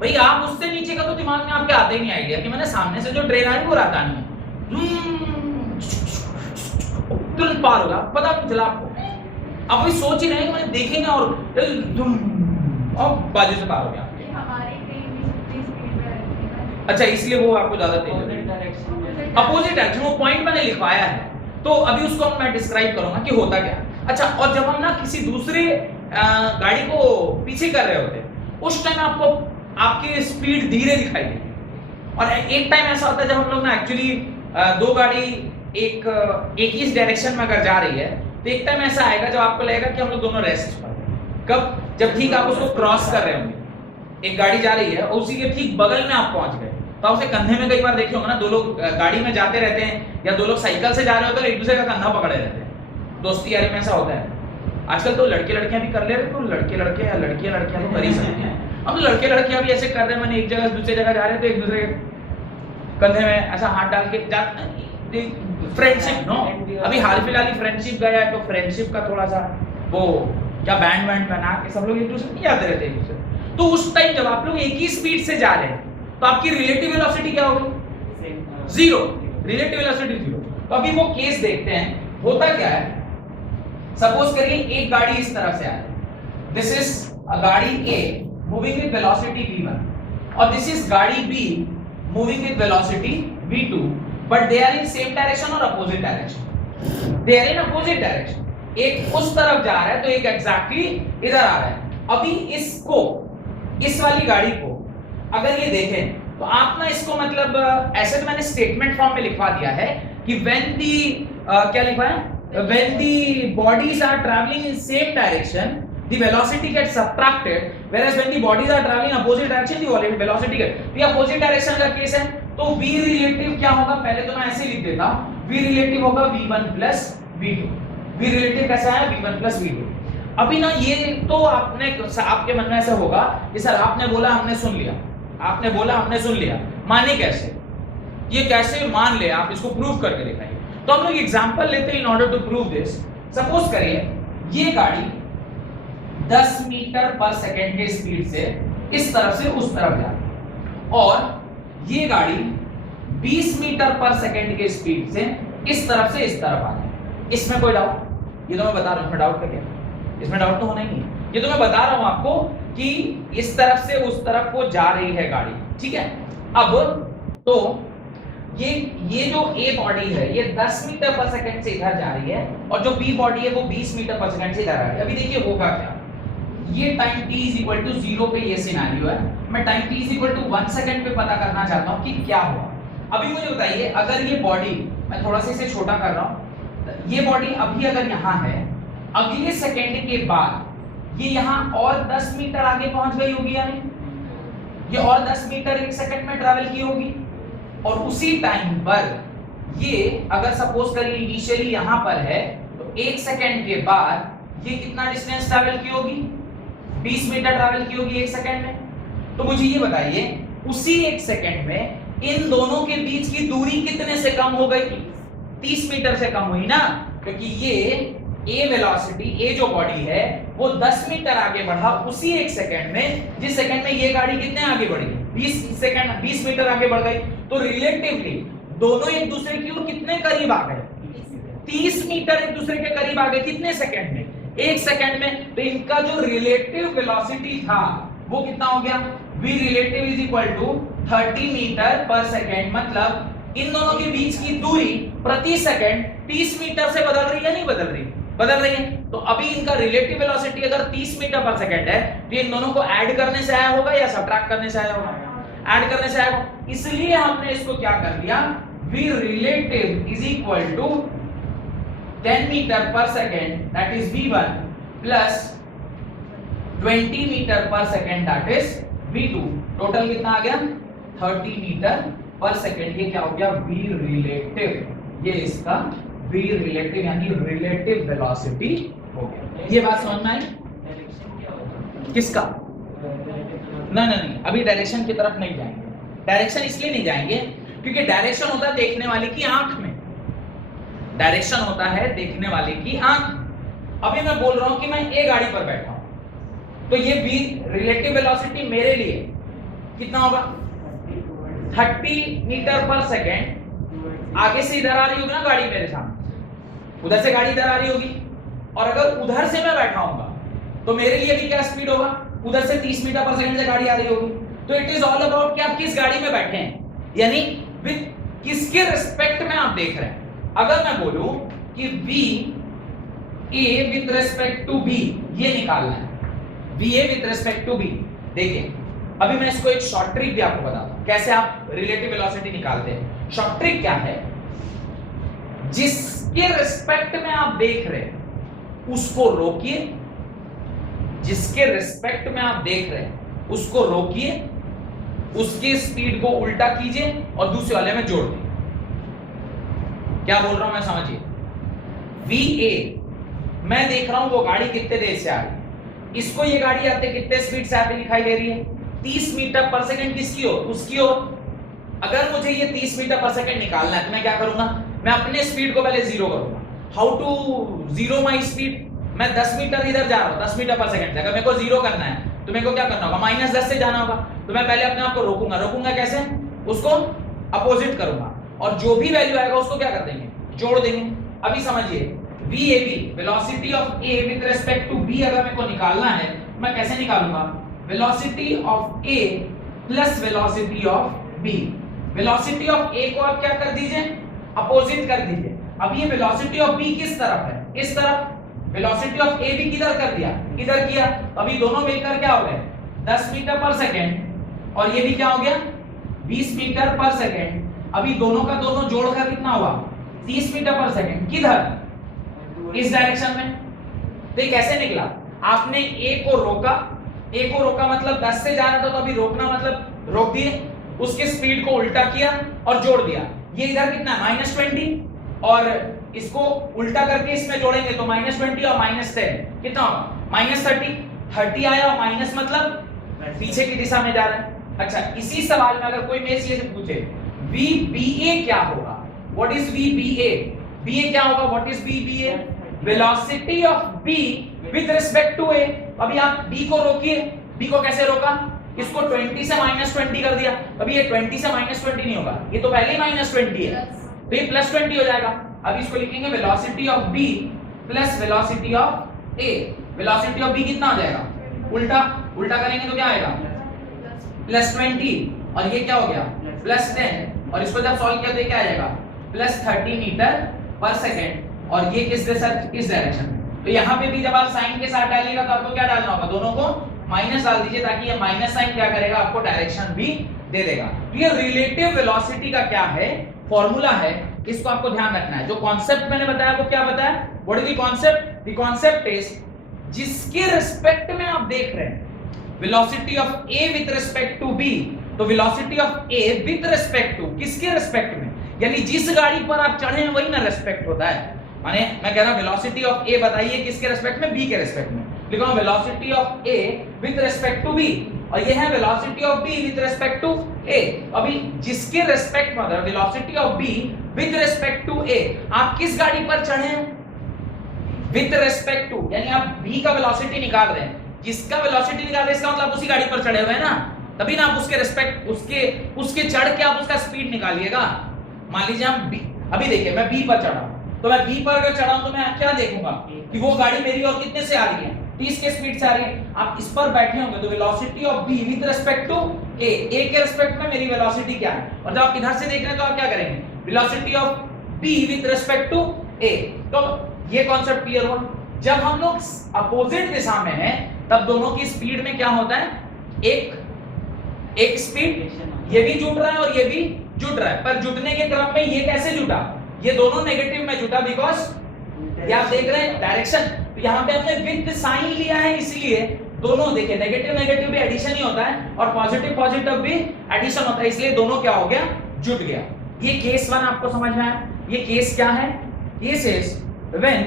भाई आप उससे नीचे का तो दिमाग में आपके आते ही नहीं आइडिया कि मैंने सामने से जो ट्रेन आ रही वो राजधानी है, तुरंत पार होगा, पता नहीं चला आपको। आप वही सोच ही रहे हैं, मैंने देखेंगे और बाजू से पार हो गया। अच्छा इसलिए वो आपको ज्यादा तेज अपोजिट डायरेक्शन, वो पॉइंट मैंने लिखवाया है, तो अभी उसको मैं डिस्क्राइब करूंगा कि होता क्या। अच्छा, और जब हम ना किसी दूसरे गाड़ी को पीछे कर रहे होते हैं उस टाइम आपको आपकी स्पीड धीरे दिखाई देगी, और एक टाइम ऐसा होता है जब हम लोग ना एक्चुअली दो गाड़ी एक ही डायरेक्शन में अगर जा रही है तो एक टाइम ऐसा आएगा जब आपको लगेगा कि हम लोग दोनों रेस्ट पर। कब? जब ठीक आप उसको क्रॉस कर रहे होंगे, एक गाड़ी जा रही है और उसी के ठीक बगल में आप पहुंच गए, तो आप उसे कंधे में कई बार देखे होंगे ना, दो लोग गाड़ी में जाते रहते हैं या दो लोग साइकिल से जा रहे होते हैं, एक दूसरे का कंधा पकड़े रहते हैं। दोस्ती यारी में ऐसा होता है। आजकल तो लड़के लड़कियां भी कर ले रहे हैं, तो लड़के या लड़कियां तो कर ही सकते हैं। अब लड़के लड़कियां भी ऐसे कर रहे हैं, मैंने एक जगह से दूसरी जगह जा रहे हैं तो एक दूसरे कंधे में ऐसा हाथ डाल के जाते, फ्रेंडशिप नो। अभी हाल फिलहाल ही फ्रेंडशिप गया है, तो फ्रेंडशिप का थोड़ा सा वो क्या बैंड बना के सब लोग एक दूसरे नहीं जाते रहते एक दूसरे। तो उस टाइम जब आप लोग एक ही स्पीड से जा रहे हैं तो आपकी रिलेटिव वेलोसिटी क्या होगी? जीरो। Relative velocity zero. तो अभी वो केस देखते हैं, होता क्या है। सपोज करिए एक गाड़ी इस तरफ से आ रही है, दिस इज अ गाड़ी A moving with velocity v1 और दिस इज गाड़ी B moving with velocity v2, but they are in same direction और opposite direction. They are in opposite direction, एक उस तरफ जा रहा है तो एक एग्जैक्टली इधर आ रहा है। अभी इसको, इस वाली गाड़ी को अगर ये देखें तो आप ना इसको मतलब ऐसे तो मैंने स्टेटमेंट फॉर्म में लिखवा दिया है कि व्हेन दी क्या लिखा है, when the bodies are traveling in same direction the velocity gets subtracted, whereas when the bodies are traveling opposite direction the velocity gets, तो ये opposite direction का केस है। तो v relative क्या होगा, पहले तो मैं ऐसे लिख देता हूं, v relative होगा v1 plus v2। v relative कैसा है, v1 plus v2। अभी ना ये तो आपने आपके मन में ऐसा होगा कि सर आपने बोला हमने सुन लिया, आपने बोला हमने सुन लिया, माने कैसे, ये कैसे मान ले, आप इसको प्रूव करके दिखाइए। तो हम लोग एग्जांपल लेते हैं in order to prove this. Suppose करिए ये गाड़ी 10 मीटर पर सेकंड के स्पीड से इस तरफ से उस तरफ जा रही है, और ये गाड़ी 20 मीटर पर सेकंड के स्पीड से इस तरफ से इस तरफ आ रही है। इसमें कोई डाउट? ये तो मैं बता रहा हूं, इसमें डाउट क्या, इसमें डाउट तो होना ही नहीं है। ये तो मैं बता रहा हूं आपको कि इस तरफ से उस तरफ को जा रही है गाड़ी, ठीक है। अब तो ये जो A बॉडी है ये 10 मीटर पर सेकंड से इधर जा रही है, और जो B बॉडी है वो 20 मीटर पर सेकंड से इधर आ रही है। अभी देखिए होगा क्या, ये टाइम t = 0 पे ये सिनेरियो है, मैं टाइम t = 1 सेकंड पे पता करना चाहता हूं कि क्या हुआ। अभी मुझे बताइए, अगर ये बॉडी, मैं थोड़ा सा इसे छोटा कर रहा हूं, ये बॉडी अभी अगर यहां है, अगले सेकंड के बाद ये यहां और 10 मीटर आगे पहुंच गई होगी, यानी ये और 10 मीटर एक सेकंड में ट्रैवल की होगी, और उसी टाइम पर ये अगर सपोज करिए इनिशियली यहां पर है तो 1 सेकंड के बाद ये कितना डिस्टेंस ट्रैवल की होगी, 20 मीटर ट्रैवल की होगी 1 सेकंड में। तो मुझे ये बताइए उसी 1 सेकंड में इन दोनों के बीच की दूरी कितने से कम हो गई? 30 मीटर से कम हुई ना, क्योंकि ये ए वेलोसिटी, ए जो बॉडी है वो 10 मीटर आगे बढ़ा उसी 1 सेकंड में, जिस सेकंड में ये गाड़ी कितने आगे बढ़ी, 20 मीटर आगे बढ़ गई। तो रिलेटिवली दोनों एक दूसरे की ओर कितने करीब आ गए, 30 मीटर एक दूसरे के करीब आ गए। कितने सेकंड में, 1 सेकंड में। तो इनका जो रिलेटिव वेलोसिटी था वो कितना हो गया, v relative is equal to 30 metre per second. मतलब इन दोनों के बीच की दूरी प्रति सेकंड 30 मीटर से बदल रही है, नहीं बदल रही, बदल रही है। तो अभी इनका रिलेटिव वेलोसिटी अगर 30 मीटर पर सेकंड है तो इन दोनों को ऐड करने से आया होगा या सब्ट्रैक्ट करने से आया होगा, ऐड करने से आया होगा। इसलिए हमने इसको क्या कर लिया, v relative is equal to 10 metre per second that is v1 plus 20 metre per second that is v2। Total कितना आ गया, 30 मीटर पर सेकंड। ये क्या हो गया, v रिलेटिव, ये इसका v रिलेटिव यानी रिलेटिव वेलोसिटी हो गया। ये बात समझ में आई, डायरेक्शन क्या होगा किसका, relative नहीं, अभी डायरेक्शन की तरफ नहीं जाएंगे। डायरेक्शन इसलिए नहीं जाएंगे क्योंकि डायरेक्शन होता है देखने वाले की आंख में, डायरेक्शन होता है देखने वाले की आंख। अभी मैं बोल रहा हूं कि मैं ए गाड़ी पर बैठा हूं तो ये v रिलेटिव वेलोसिटी मेरे लिए कितना होगा, 30 मीटर पर सेकंड। आगे से इधर आ रही होगी ना गाड़ी मेरे सामने, उधर से गाड़ी इधर आ रही होगी, और अगर उधर से मैं बैठा हूंगा तो मेरे लिए भी क्या स्पीड होगा, उधर से 30 मीटर पर सेकंड से गाड़ी आ रही होगी। तो इट इज ऑल अबाउट कि आप किस गाड़ी में बैठे हैं, यानी विद किसके रिस्पेक्ट में आप देख रहे हैं। अगर मैं बोलूं कि v a with respect to b, ये निकालना है v a with respect to b। देखिए अभी मैं इसको एक शॉर्ट ट्रिक भी आपको बताता हूं कैसे आप रिलेटिव वेलोसिटी निकालते हैं। शॉर्ट ट्रिक क्या है, जिसके रिस्पेक्ट में आप देख रहे हैं उसको रोकिए, जिसके रिस्पेक्ट में आप देख रहे हैं उसको रोकिए, उसकी स्पीड को उल्टा कीजिए और दूसरे वाले में जोड़ दीजिए। क्या बोल रहा हूं मैं, समझिए। va मैं देख रहा हूं वो गाड़ी कितने देर से आ रही है, इसको ये गाड़ी आते कितने स्पीड से आती दिखाई दे रही है, 30 मीटर पर सेकंड। किसकी ओर, उसकी ओर। अगर मुझे ये 30 मीटर पर सेकंड निकालना है तो मैं क्या करूंगा, मैं अपने स्पीड को पहले जीरो करूंगा। How to zero my speed, मैं 10 मीटर इधर जा रहा हूं 10 मीटर पर सेकंड से, अगर मेरे को जीरो करना है तो मेरे को क्या करना होगा, -10 से जाना होगा। तो मैं पहले अपने आप को रोकूंगा, रोकूंगा कैसे, उसको अपोजिट करूंगा और जो भी वैल्यू आएगा उसको क्या कर देंगे, जोड़ देंगे। अभी समझिए VAB velocity of A with respect to B अगर मेरे को निकालना है मैं कैसे निकालूंगा, velocity of A plus velocity of B। Velocity of A को आप क्या कर दीजिए, अपोजिट कर दीजिए। अब ये वेलोसिटी ऑफ B किस तरफ है, इस तरफ। वेलोसिटी ऑफ A भी किधर कर दिया, इधर किया। अभी दोनों मिलकर क्या हो गए, 10 मीटर पर सेकंड, और ये भी क्या हो गया 20 मीटर पर सेकंड। अभी दोनों का दोनों जोड़कर कितना हुआ, 30 मीटर पर सेकंड। किधर, इस डायरेक्शन में। तो ये कैसे निकला, आपने A को रोका, A को रोका मतलब 10 से जाना था तो अभी रोकना मतलब रोक दिए, उसके स्पीड को उल्टा किया और जोड़ दिया। ये इधर कितना है -20, और इसको उल्टा करके इसमें जोड़ेंगे तो -20 और -10 कितना होगा, -30। 30 आया और माइनस मतलब पीछे की दिशा में जा रहा है। अच्छा, इसी सवाल में अगर कोई मेरे से पूछे VBA क्या होगा, व्हाट इज VBA, BA क्या होगा, what is VBA, velocity of B with respect to A। अभी आप B को रोकिए, B को कैसे रोका, इसको 20 से -20 कर दिया। अभी ये 20 से -20 नहीं होगा, ये तो पहले ही -20 है तो ये +20 हो जाएगा। अब इसको लिखेंगे velocity of B plus velocity of A। Velocity of B कितना हो जाएगा, उल्टा, उल्टा करेंगे तो क्या आएगा +20, और ये क्या हो गया +10, और इसको जब सॉल्व किया तो क्या आ जाएगा +30 मीटर पर सेकंड, और ये किस दिशा, इस डायरेक्शन में। तो यहाँ पे भी जब आप साइन के साथ डालिएगा तो आपको क्या डालना होगा, दोनों को माइनस डाल दीजिए, ताकि ये माइनस साइन क्या करेगा, आपको डायरेक्शन भी दे देगा। तो ये रिलेटिव वेलोसिटी का क्या है, फॉर्मूला है, इसको आपको ध्यान रखना है। जो कॉन्सेप्ट मैंने बताया वो क्या बताया, what is the concept, the concept is जिसके रिस्पेक्ट में आप देख रहे हैं velocity of A with respect to B, तो velocity of A with respect to किसके रिस्पेक्ट में, यानी जिस गाड़ी पर आप चढ़े हैं वही ना रिस्पेक्ट होता है। माने मैं कह रहा हूं वेलोसिटी ऑफ A बताइए किसके रिस्पेक्ट में, B के रिस्पेक्ट में। लिखा हूं velocity of A with respect to B, और ये है velocity of B with respect to A। अभी जिसके रिस्पेक्ट में velocity of B with respect to A, आप किस गाड़ी पर चढ़े हैं, विद रेस्पेक्ट टू, यानी आप v का वेलोसिटी निकाल रहे हैं, जिसका वेलोसिटी निकाल रहे हैं इसका मतलब उसी गाड़ी पर चढ़े हुए हैं ना, तभी ना आप उसके रेस्पेक्ट उसके चढ़ के आप उसका स्पीड निकालिएगा। मान लीजिए हम अभी देखिए मैं b पर चढ़ा हूं, तो मैं b पर अगर चढ़ा हूं तो मैं क्या देखूंगा कि वो गाड़ी मेरी और कितने से आ रही है, 30 के स्पीड से आ रही है। आप इस पर बैठे होंगे तो velocity of b with respect to a के रिस्पेक्ट में मेरी वेलोसिटी क्या है, और जब आप इधर से देख रहे हैं तो आप क्या करेंगे, velocity of b with respect to a। तो ये कॉन्सेप्ट क्लियर हुआ। जब हम लोग अपोजिट दिशा में हैं तब दोनों की स्पीड में क्या होता है, एक स्पीड, ये भी जुड़ रहा है और ये भी जुड़ रहा है, पर जुटने के क्रम में ये कैसे जुटा, ये दोनों नेगेटिव में जुटा, बिकॉज ये आप देख रहे हैं डायरेक्शन, तो यहां पे हमने विद साइन लिया है, इसलिए दोनों देखिए नेगेटिव नेगेटिव भी एडिशन ही होता है और पॉजिटिव पॉजिटिव भी एडिशन होता है, इसलिए दोनों क्या हो गया, जुट गया। ये केस 1 आपको समझ में आया। ये केस क्या है, case is when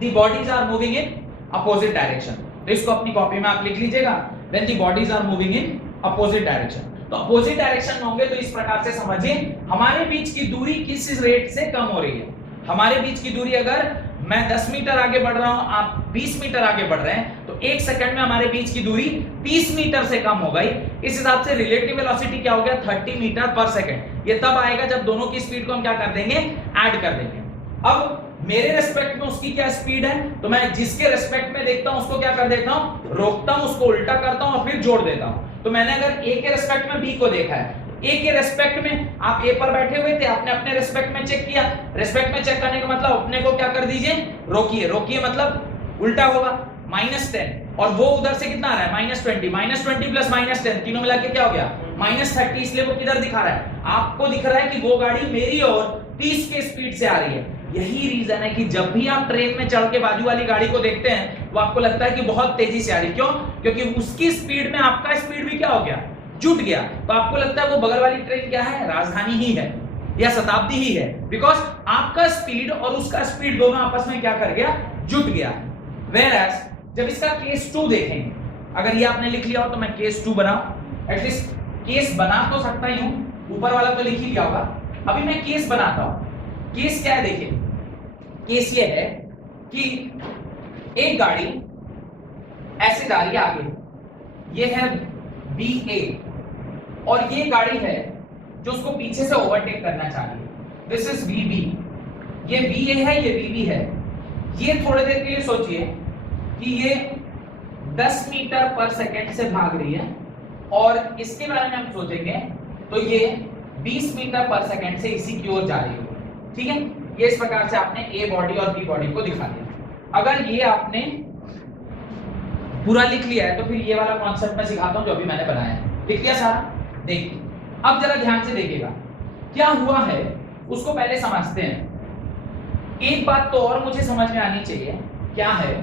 the bodies are moving in opposite direction. तो इसको अपनी कॉपी में आप लिख लीजिएगा, when the bodies are moving in opposite direction. तो अपोजिट डायरेक्शन में होंगे तो इस प्रकार से समझिए, हमारे बीच की दूरी किस रेट से कम हो रही है। हमारे बीच की दूरी, अगर मैं 10 मीटर आगे बढ़ रहा हूं, आप 20 मीटर आगे बढ़ रहे हैं, तो 1 सेकंड में हमारे बीच की दूरी 30 मीटर से कम हो गई। इस हिसाब से रिलेटिव वेलोसिटी क्या हो गया, 30 मीटर पर सेकंड। ये तब आएगा जब दोनों की स्पीड को हम क्या कर देंगे, ऐड कर देंगे। अब मेरे रेस्पेक्ट में उसकी क्या स्पीड है, तो मैं जिसके रेस्पेक्ट में देखता हूं उसको क्या कर देता हूं, रोकता हूं, उसको उल्टा करता हूं और फिर जोड़ देता हूं। तो मैंने अगर a के रेस्पेक्ट में b को देखा है, a के रेस्पेक्ट में आप a पर बैठे हुए थे, आपने अपने रेस्पेक्ट में चेक किया, रेस्पेक्ट में चेक करने का मतलब अपने को क्या कर दीजिए, रोकिए। रोकिए मतलब उल्टा होगा -10, और वो उधर से कितना आ रहा है, -20, -20 प्लस -10 तीनों मिला के क्या हो गया, -30। इसलिए वो किधर दिखा रहा है, आपको दिख रहा है कि वो गाड़ी मेरी और 30 के स्पीड से आ रही है। यही रीजन है कि जब भी आप ट्रेन में चढ़ के बाजू वाली गाड़ी को देखते हैं, वो आपको लगता है कि बहुत तेजी से आ रही। क्यों? क्योंकि उसकी स्पीड में आपका स्पीड भी क्या हो गया, जुट गया। तो आपको लगता है वो बगल वाली ट्रेन क्या है, राजधानी ही है या शताब्दी ही है, बिकॉज आपका स्पीड और उसका स्पीड दोनों आपस में क्या कर गया, जुट गया। Whereas जब इसका केस 2 देखेंगे, अगर ये आपने लिख लिया हो तो मैं केस 2 बनाऊं, एटलीस्ट केस बना तो सकता ही हूं, ऊपर वाला तो लिख ही लिया होगा। अभी मैं केस बनाता हूं। केस क्या है, देखिए केस ये है कि एक गाड़ी ऐसे जा रही है आगे, ये है BA, और ये गाड़ी है जो उसको पीछे से ओवरटेक करना चाह रही है, दिस इज BB। ये BA है, ये BB है। ये थोड़ी देर के लिए सोचिए कि ये 10 मीटर पर सेकंड से भाग रही है, और इसके बारे में हम सोचेंगे तो ये 20 मीटर पर सेकंड से इसी की ओर जा रही है। ठीक है, ये इस प्रकार से आपने A बॉडी और B बॉडी को दिखा दिया। अगर ये आपने पूरा लिख लिया है तो फिर ये वाला कॉन्सेप्ट मैं सिखाता हूं जो अभी मैंने बनाया है। लिख लिया सारा? देखिए अब जरा ध्यान से देखिएगा क्या हुआ है, उसको पहले समझते हैं। एक बात तो और मुझे समझ में आनी चाहिए, क्या है,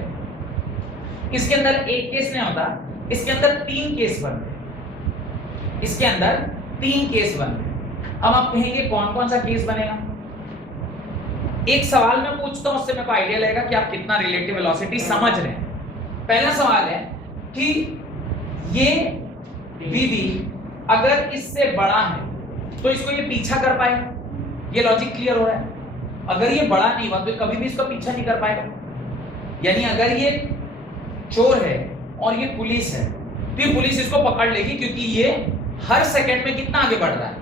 इसके अंदर एक केस नहीं होता, इसके अंदर 3 केस बनते, इसके अंदर 3 केस बनते। अब आप कहेंगे कौन कौन सा केस बनेगा। एक सवाल मैं पूछता हूं, उससे मेरे को आइडिया लगेगा कि आप कितना रिलेटिव वेलोसिटी समझ रहे हैं। पहला सवाल है कि ये BB अगर इससे बड़ा है तो इसको ये पीछा कर पाएगा, ये लॉजिक क्लियर हो रहा है। अगर ये बड़ा नहीं हुआ तो कभी भी इसको पीछा नहीं कर पाएगा। यानी अगर ये चोर है और ये पुलिस है तो ये पुलिस इसको पकड़ लेगी, क्योंकि ये हर सेकंड में कितना आगे बढ़ रहा है,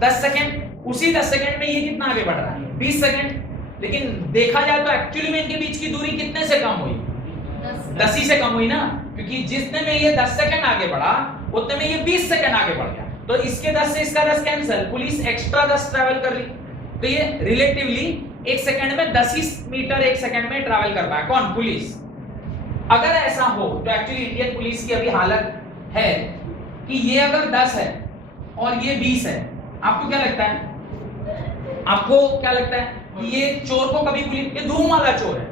10 सेकंड। उसी 10 सेकंड में ये कितना आगे बढ़ रहा है, 20 सेकंड। लेकिन देखा जाए तो एक्चुअली में इनके बीच की दूरी कितने से कम हुई, 10 ही से कम हुई ना, क्योंकि जितने में ये 10 सेकंड आगे बढ़ा उतने में ये 20 सेकंड आगे बढ़ गया। तो इसके 10 से इसका 10 कैंसिल, पुलिस एक्स्ट्रा 10 ट्रैवल कर रही, तो ये रिलेटिवली 1 सेकंड में 10 ही मीटर 1 सेकंड में ट्रैवल कर पाया। कौन? पुलिस। अगर ऐसा हो तो एक्चुअली इंडियन पुलिस की अभी हालत है कि ये अगर 10 है और ये 20 है, आपको क्या लगता है, आपको क्या लगता है कि ये चोर को कभी पुलिस, ये धूम वाला चोर है,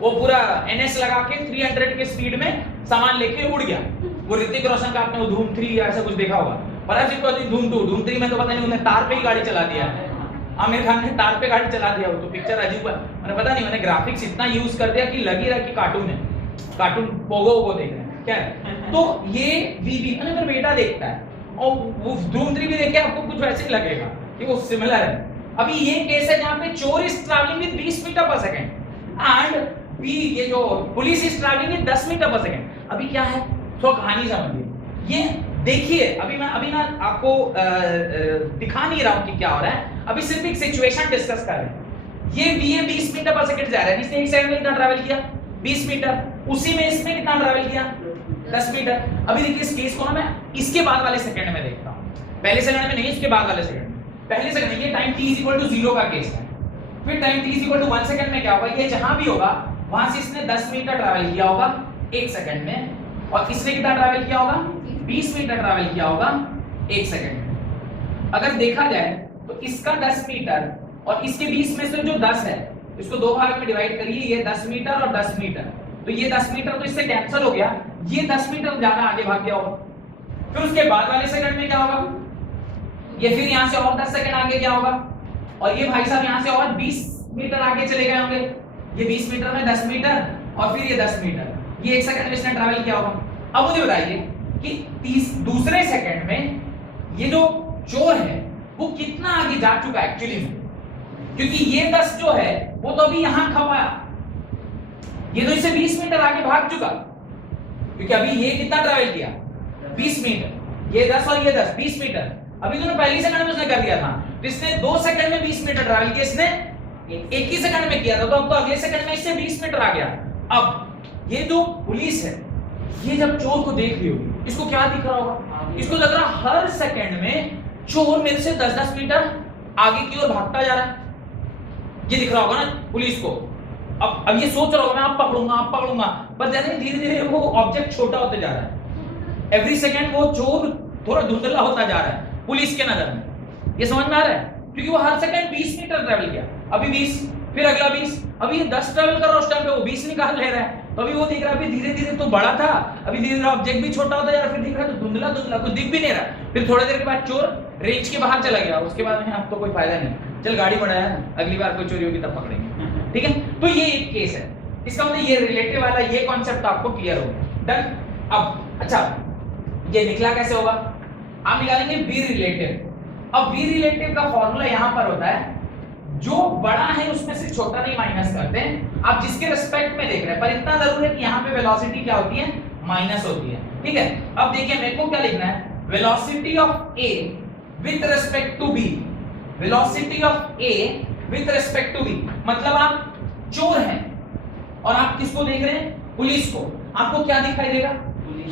वो पूरा NS लगा के 300 के स्पीड में सामान लेके उड़ गया। वो ऋतिक रोशन का आपने वो धूम 3 या ऐसा कुछ देखा होगा, पर ऐसे धूम 2, धूम 3 में तो पता नहीं उन्हें तार पे ही गाड़ी चला दिया। आमिर खान ने तार पे गाड़ी चला दिया, वो तो पिक्चर अजीब है। मैंने पता नहीं, मैंने ग्राफिक्स इतना यूज कर दिया कि लगी रहा कि कार्टून है, कार्टून पोगो देख रहे हैं क्या है। तो ये BB मैंने मेरा बेटा देखता है, और वो धूम 3 भी देखे आपको कुछ वैसे ही लगेगा कि वो सिमिलर है। अभी ये केस है जहां पे चोर is travelling with 20 metre per second, and B ये जो police is travelling in 10 metre per second. अभी क्या है, तो कहानी समझिए। ये देखिए अभी मैं आपको दिखा नहीं रहा हूं कि क्या हो रहा है, अभी सिर्फ एक सिचुएशन डिस्कस कर रहे हैं। ये बी है 20 मीटर पर सेकंड जा रहा है, इसने एक सेकंड में कितना ट्रैवल किया 20 मीटर, उसी में इसने कितना ट्रैवल किया 10 मीटर। अभी देखिए इस केस को ना मैं इसके बाद वाले सेकंड में देखता हूं, पहले सेकंड में नहीं, इसके बाद वाले सेकंड में। पहले सेकंड में ये टाइम t = 0 का केस है, फिर टाइम t = 1 सेकंड में क्या होगा, ये जहां भी होगा वहां से इसने 10 मीटर ट्रैवल किया होगा 1 सेकंड में, और इसने कितना ट्रैवल किया होगा 20 मीटर ट्रैवल किया होगा 1 सेकंड में। अगर देखा जाए तो इसका 10 मीटर और इसके 20 में से जो 10 है इसको दो भाग में डिवाइड करिए, ये 10 मीटर और 10 मीटर, तो ये 10 मीटर तो इससे कैंसिल हो गया, ये 10 मीटर ज्यादा आगे भाग गया होगा। फिर उसके बाद वाले सेकंड में क्या होगा, ये फिर यहां से और 10 सेकंड आगे क्या होगा, और ये भाई साहब यहां से और 20 मीटर आगे चले गए होंगे, ये 20 मीटर में 10 मीटर और फिर ये 10 मीटर, ये 1 सेकंड में इसने ट्रैवल किया होगा। अब मुझे बताइए कि दूसरे सेकंड में ये जो चोर है वो कितना आगे जा चुका है एक्चुअली में, क्योंकि ये 10 जो है वो तो अभी यहां खपाया, ये तो इससे 20 मीटर आगे भाग चुका, क्योंकि अभी ये कितना ट्रैवल किया 20 मीटर, ये 10 और ये 10 20 मीटर, अभी तो पहली सेकंड में उसने कर दिया था, तो इसने 2 सेकंड में 20 मीटर ट्रैवल किया, इसने एक ही सेकंड में किया था, तो अब तो अगले सेकंड में इससे 20 मीटर आ गया। अब ये जो पुलिस है ये जब चोर को देख रही होगी इसको क्या दिख रहा होगा, इसको लग रहा हर सेकंड में चोर मेरे से 10-10 मीटर आगे की ओर भागता जा रहा है, ये दिख रहा होगा ना पुलिस को। अब ये सोच रहा होगा मैं आप पकड़ूंगा, पर जैसे धीरे-धीरे वो ऑब्जेक्ट छोटा होते जा रहा है, एवरी सेकंड वो चोर थोड़ा धुंधला होता जा रहा है पुलिस के नजर में, ये समझ में आ रहा है, क्योंकि वो हर सेकंड 20 मीटर ट्रैवल किया, अभी 20 फिर अगला 20, अभी ये 10 ट्रैवल कर रहा है, उस टाइम पे वो 20 निकाल ले रहा है, तो अभी वो देख रहा है अभी धीरे-धीरे तो बड़ा था, अभी धीरे-धीरे ऑब्जेक्ट भी छोटा होता जा रहा है, फिर दिख रहा है तो धुंधला कुछ दिख भी नहीं रहा, फिर थोड़ी देर के बाद चोर रेंज के बाहर चला गया, उसके बाद में अब तो कोई फायदा नहीं, चल गाड़ी बढ़ाया, अगली बार कोई चोरी होगी तब पकड़ेंगे, ठीक है। तो ये एक केस है, इसका मतलब ये रिलेटिव वाला ये कॉन्सेप्ट आपको क्लियर हो गया, डन। अब अच्छा ये निकला कैसे होगा, आप निकालेंगे बी रिलेटिव। अब बी रिलेटिव का फॉर्मूला यहां पर होता है जो बड़ा है उसमें से छोटा नहीं माइनस करते हैं, आप जिसके रिस्पेक्ट में देख रहे हैं, पर इतना जरूर है कि यहाँ पे वेलोसिटी क्या होती है माइनस होती है, ठीक है। अब देखिए मेरे को क्या लिखना है, velocity of A with respect to B, velocity of A with respect to B, मतलब आप चोर हैं और आप किसको देख रहे हैं पुलिस को, आपको क्या दिखाई देगा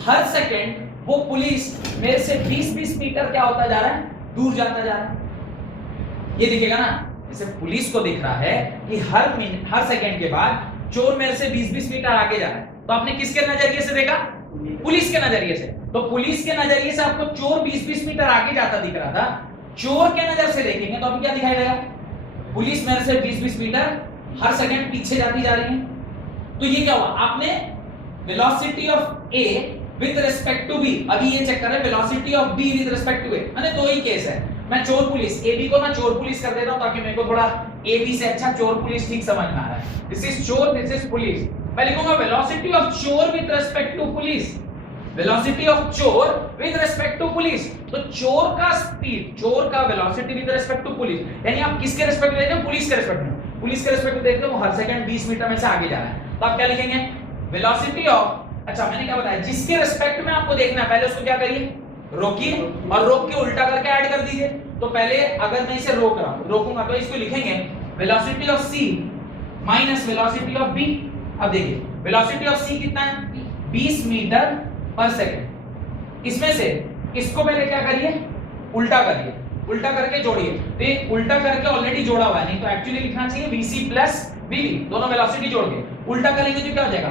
हर सेकंड वो पुलिस मेरे से 20-20 मीटर क्या होता जा रहा है दूर जाता जा रहा है, ये दिखेगा ना, जैसे पुलिस को दिख रहा है कि हर सेकंड के बाद चोर मेरे से 20-20 मीटर आगे जा रहा है, तो आपने किसके नजरिए से देखा पुलिस के नजरिए से, तो पुलिस के नजरिए से आपको चोर 20-20 मीटर आगे जाता दिख रहा था, चोर के नजर से देखेंगे तो आपको क्या दिखाई देगा पुलिस मेरे से 20-20 मीटर हर सेकंड पीछे जाती जा रही है, तो ये क्या हुआ आपने velocity of A with respect to B, अभी ये चेक कर रहे हैं velocity of B with respect to A, मैंने दो ही केस है, मैं चोर पुलिस ए बी को ना चोर पुलिस कर देता हूं ताकि मेरे को थोड़ा ए बी से अच्छा चोर पुलिस ठीक समझ में आ रहा है, दिस इज चोर दिस इज पुलिस, मैं लिखूंगा वेलोसिटी ऑफ चोर with respect to police, velocity of चोर विद रिस्पेक्ट टू पुलिस, तो चोर का स्पीड, चोर का velocity with respect to police, यानी आप किसके रिस्पेक्ट में देख रहे हो पुलिस के रिस्पेक्ट में, पुलिस के रिस्पेक्ट में देख रहे हो वो हर सेकंड 20 मीटर में से आगे जा रहा है, तो आप क्या लिखेंगे वेलोसिटी ऑफ, अच्छा मैंने क्या बताया जिसके रिस्पेक्ट में आपको देखना है पहले उसको क्या करिए रोकिए और रोक के उल्टा करके ऐड कर दीजिए, तो पहले अगर मैं इसे रोकूंगा तो इसको लिखेंगे velocity of c minus velocity of b, अब देखिए वेलोसिटी ऑफ c कितना है 20 मीटर पर सेकंड, इसमें से इसको पहले क्या करिए उल्टा करिए, उल्टा करके जोड़िए, तो ये उल्टा करके ऑलरेडी जोड़ा हुआ है, नहीं तो एक्चुअली लिखना चाहिए vc प्लस vb, दोनों वेलोसिटी जोड़ के उल्टा करेंगे तो क्या हो जाएगा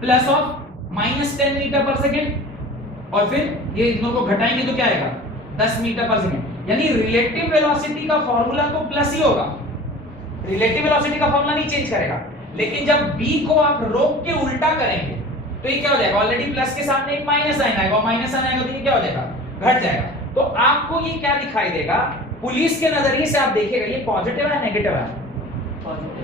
plus of -10 metre per second, और फिर ये इन दोनों को घटाएंगे तो क्या आएगा 10 मीटर पर सेकंड, यानी रिलेटिव वेलोसिटी का फार्मूला तो प्लस ही होगा, रिलेटिव वेलोसिटी का फार्मूला नहीं चेंज करेगा, लेकिन जब b को आप रोक के उल्टा करेंगे तो ये क्या हो जाएगा ऑलरेडी प्लस के सामने एक माइनस साइन आएगा, और माइनस साइन आएगा तो ये क्या हो जाएगा घट जाएगा, तो आपको ये क्या दिखाई देगा पुलिस के नजरिए से आप देखिएगा ये पॉजिटिव है नेगेटिव है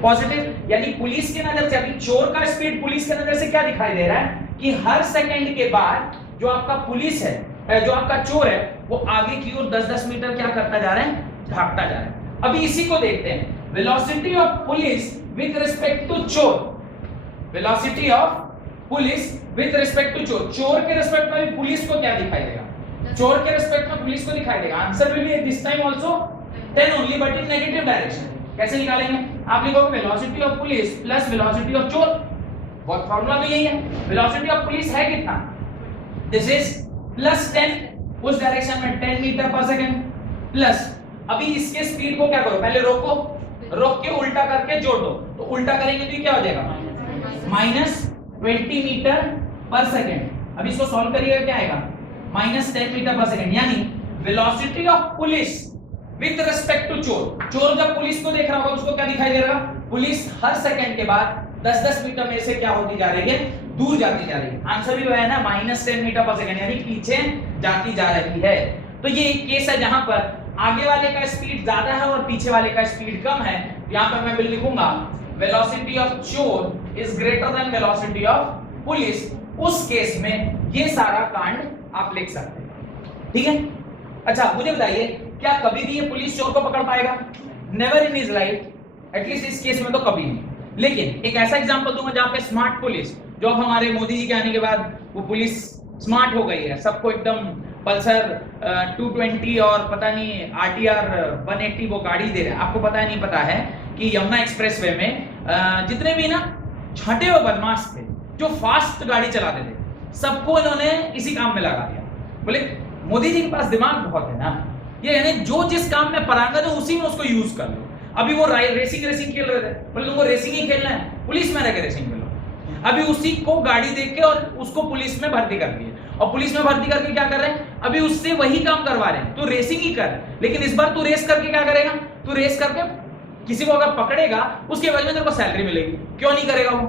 पॉजिटिव, यानी पुलिस के नजर से अभी चोर का स्पीड पुलिस के नजर से क्या दिखाई दे रहा है कि हर सेकंड के बाद जो आपका पुलिस है जो आपका चोर है वो आगे की ओर 10-10 मीटर क्या करता जा रहा है भागता जा रहा है। अभी इसी को देखते हैं velocity of police with respect to चोर, velocity of police with respect to चोर, चोर के रिस्पेक्ट में पुलिस को क्या दिखाई देगा, चोर के रिस्पेक्ट में पुलिस को दिखाई देगा, answer will be this time also 10 only but in negative direction। कैसे निकालेंगे, आप लिखोगे velocity of police plus velocity of चोर, बहुत फॉर्मूला तो यही है, velocity of पुलिस है कितना, दिस इज प्लस 10 उस डायरेक्शन में 10 मीटर पर सेकंड प्लस, अभी इसके स्पीड को क्या करो, पहले रोको, रोक के उल्टा करके जोड़ दो, तो उल्टा करेंगे तो ये क्या हो जाएगा माइनस 20 मीटर पर सेकंड। अब इसको सॉल्व करिएगा क्या आएगा माइनस 10 मीटर पर सेकंड, यानी velocity of police with respect to चोर, चोर जब पुलिस को देख रहा होगा उसको क्या दिखाई दे रहा, पुलिस हर सेकंड के बाद 10-10 मीटर में से क्या होती जा रही है, दूर जाती जा रही है, आंसर भी वह है ना माइनस 10 मीटर पर सेकंड, यानी पीछे जाती जा रही है। तो ये एक केस है जहां पर आगे वाले का स्पीड ज्यादा है और पीछे वाले का स्पीड कम है, यहां पर मैं बिल लिखूंगा वेलोसिटी ऑफ चोर is greater then velocity of police, उस केस में ये सारा कांड आप लिख सकते हैं, ठीक है। अच्छा मुझे बताइए क्या कभी भी ये पुलिस चोर को पकड़ पाएगा, never in his life, at least इस केस में तो कभी नहीं। लेकिन एक ऐसा एग्जांपल दूंगा जहां पे स्मार्ट पुलिस, जो हमारे मोदी जी के आने के बाद वो पुलिस स्मार्ट हो गई है, सबको एकदम पल्सर 220 और पता नहीं RTR 180 वो गाड़ी दे रहे हैं। आपको पता है नहीं पता है कि यमुना एक्सप्रेसवे में जितने भी ना छठे हुए बदमाश थे जो फास्ट गाड़ी चलाते थे, सबको इन्होंने इसी काम में लगा दिया। बोले मोदी जी के पास दिमाग बहुत है ना, ये यानी जो जिस काम में पारंगत है उसी में उसको यूज कर लो। अभी वो रेसिंग खेल रहे थे, बोले तुमको रेसिंग ही खेलना है, पुलिस में रह के रेसिंग खेलो। अभी उसी को गाड़ी देख के और उसको पुलिस में भर्ती कर दिए, और पुलिस में भर्ती करके क्या कर रहे हैं, अभी उससे वही काम करवा रहे हैं, तो रेसिंग ही कर, लेकिन इस बार तू रेस करके क्या करेगा, तू रेस करके किसी को अगर पकड़ेगा उसके बाद में तेरे को सैलरी मिलेगी। क्यों नहीं करेगा वो,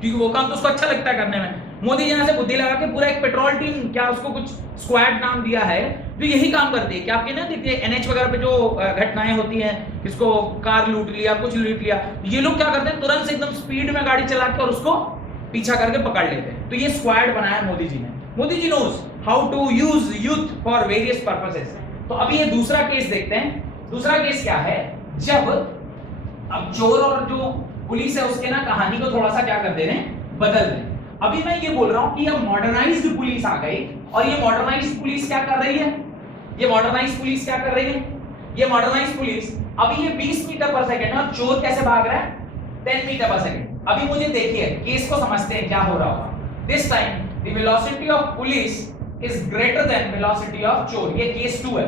क्योंकि वो काम तो उसको अच्छा लगता है करने में। मोदी जी यहाँ से बुद्धि लगा के पूरा एक पेट्रोल टीम, क्या उसको कुछ स्क्वाड नाम दिया है, जो यही काम करती है कि आपके ना देखिए NH वगैरह पे जो घटनाएं होती हैं, किसको कार लूट लिया, कुछ लूट लिया, ये लोग क्या करते हैं तुरंत से एकदम स्पीड में गाड़ी चला के और उसको पीछा करके पकड़ लेते हैं। तो ये स्क्वाड बनाया मोदी जी ने। Modi ji knows how to use youth for various purposes. तो अभी ये दूसरा केस देखते हैं। दूसरा केस क्या है, जब अब चोर और जो पुलिस है उसके ना कहानी को थोड़ा सा क्या कर दे रहे हैं, बदल दें। अभी मैं ये बोल रहा हूं कि अब मॉडर्नाइज्ड पुलिस आ गई, और ये मॉडर्नाइज्ड पुलिस क्या कर रही है, ये मॉडर्नाइज्ड पुलिस क्या कर रही है, ये मॉडर्नाइज्ड पुलिस अभी ये 20 मीटर पर सेकंड और चोर कैसे भाग रहा है 10 मीटर पर सेकंड। अभी मुझे देखिए केस को समझते हैं क्या हो रहा होगा। This time the velocity of police is greater then velocity of चोर, ये केस 2 है।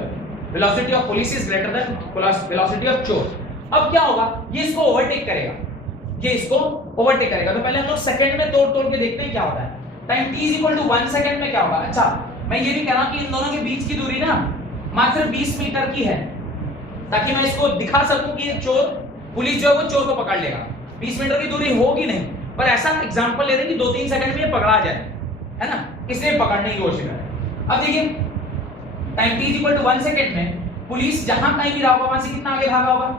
Velocity of police is greater then velocity of चोर। अब क्या होगा, ये इसको ओवरटेक करेगा, ये इसको ओवरटेक करेगा। तो पहले हम लोग सेकंड में तोड़ के देखते हैं क्या होता है। टाइम t = 1 सेकंड में क्या होगा। अच्छा मैं ये भी कह रहा हूं कि इन दोनों के बीच की दूरी ना मात्र 20 मीटर की है, ताकि मैं इसको दिखा सकूं कि ये चोर, पुलिस जो है वो चोर को पकड़ लेगा। 20 मीटर की दूरी होगी नहीं, पर ऐसा एग्जांपल ले रहे हैं कि 2-3 सेकंड में ये पकड़ा जाए, है ना, इसलिए पकड़ने की कोशिश करें। अब देखिए टाइम t = 1 सेकंड में पुलिस जहां कहीं भी रहा होगा वहां से कितना आगे भागा होगा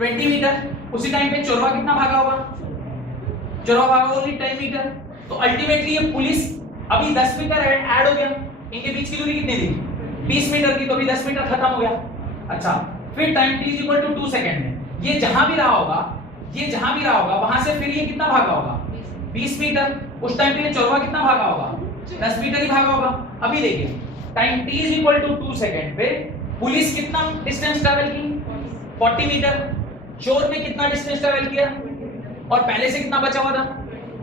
20 मीटर। उसी टाइम पे चोरवा कितना भागा होगा, चोरवा भागा ओनली 10 मीटर। तो अल्टीमेटली ये पुलिस अभी 10 मीटर ऐड हो गया, इनके बीच की दूरी कितनी थी 20 मीटर की, तो अभी 10 मीटर खत्म हो गया। अच्छा फिर टाइम t = 2 सेकंड में ये जहां भी रहा होगा, ये जहां भी रहा होगा वहां से फिर ये कितना भागा होगा 20 मीटर। उस टाइम पे ये चोरवा कितना भागा होगा 10 मीटर ही भागा होगा। अभी देखिए टाइम t = 2 सेकंड पे पुलिस कितना डिस्टेंस ट्रैवल की 40 मीटर, चोर ने कितना डिस्टेंस ट्रैवल किया और पहले से कितना बचा हुआ था।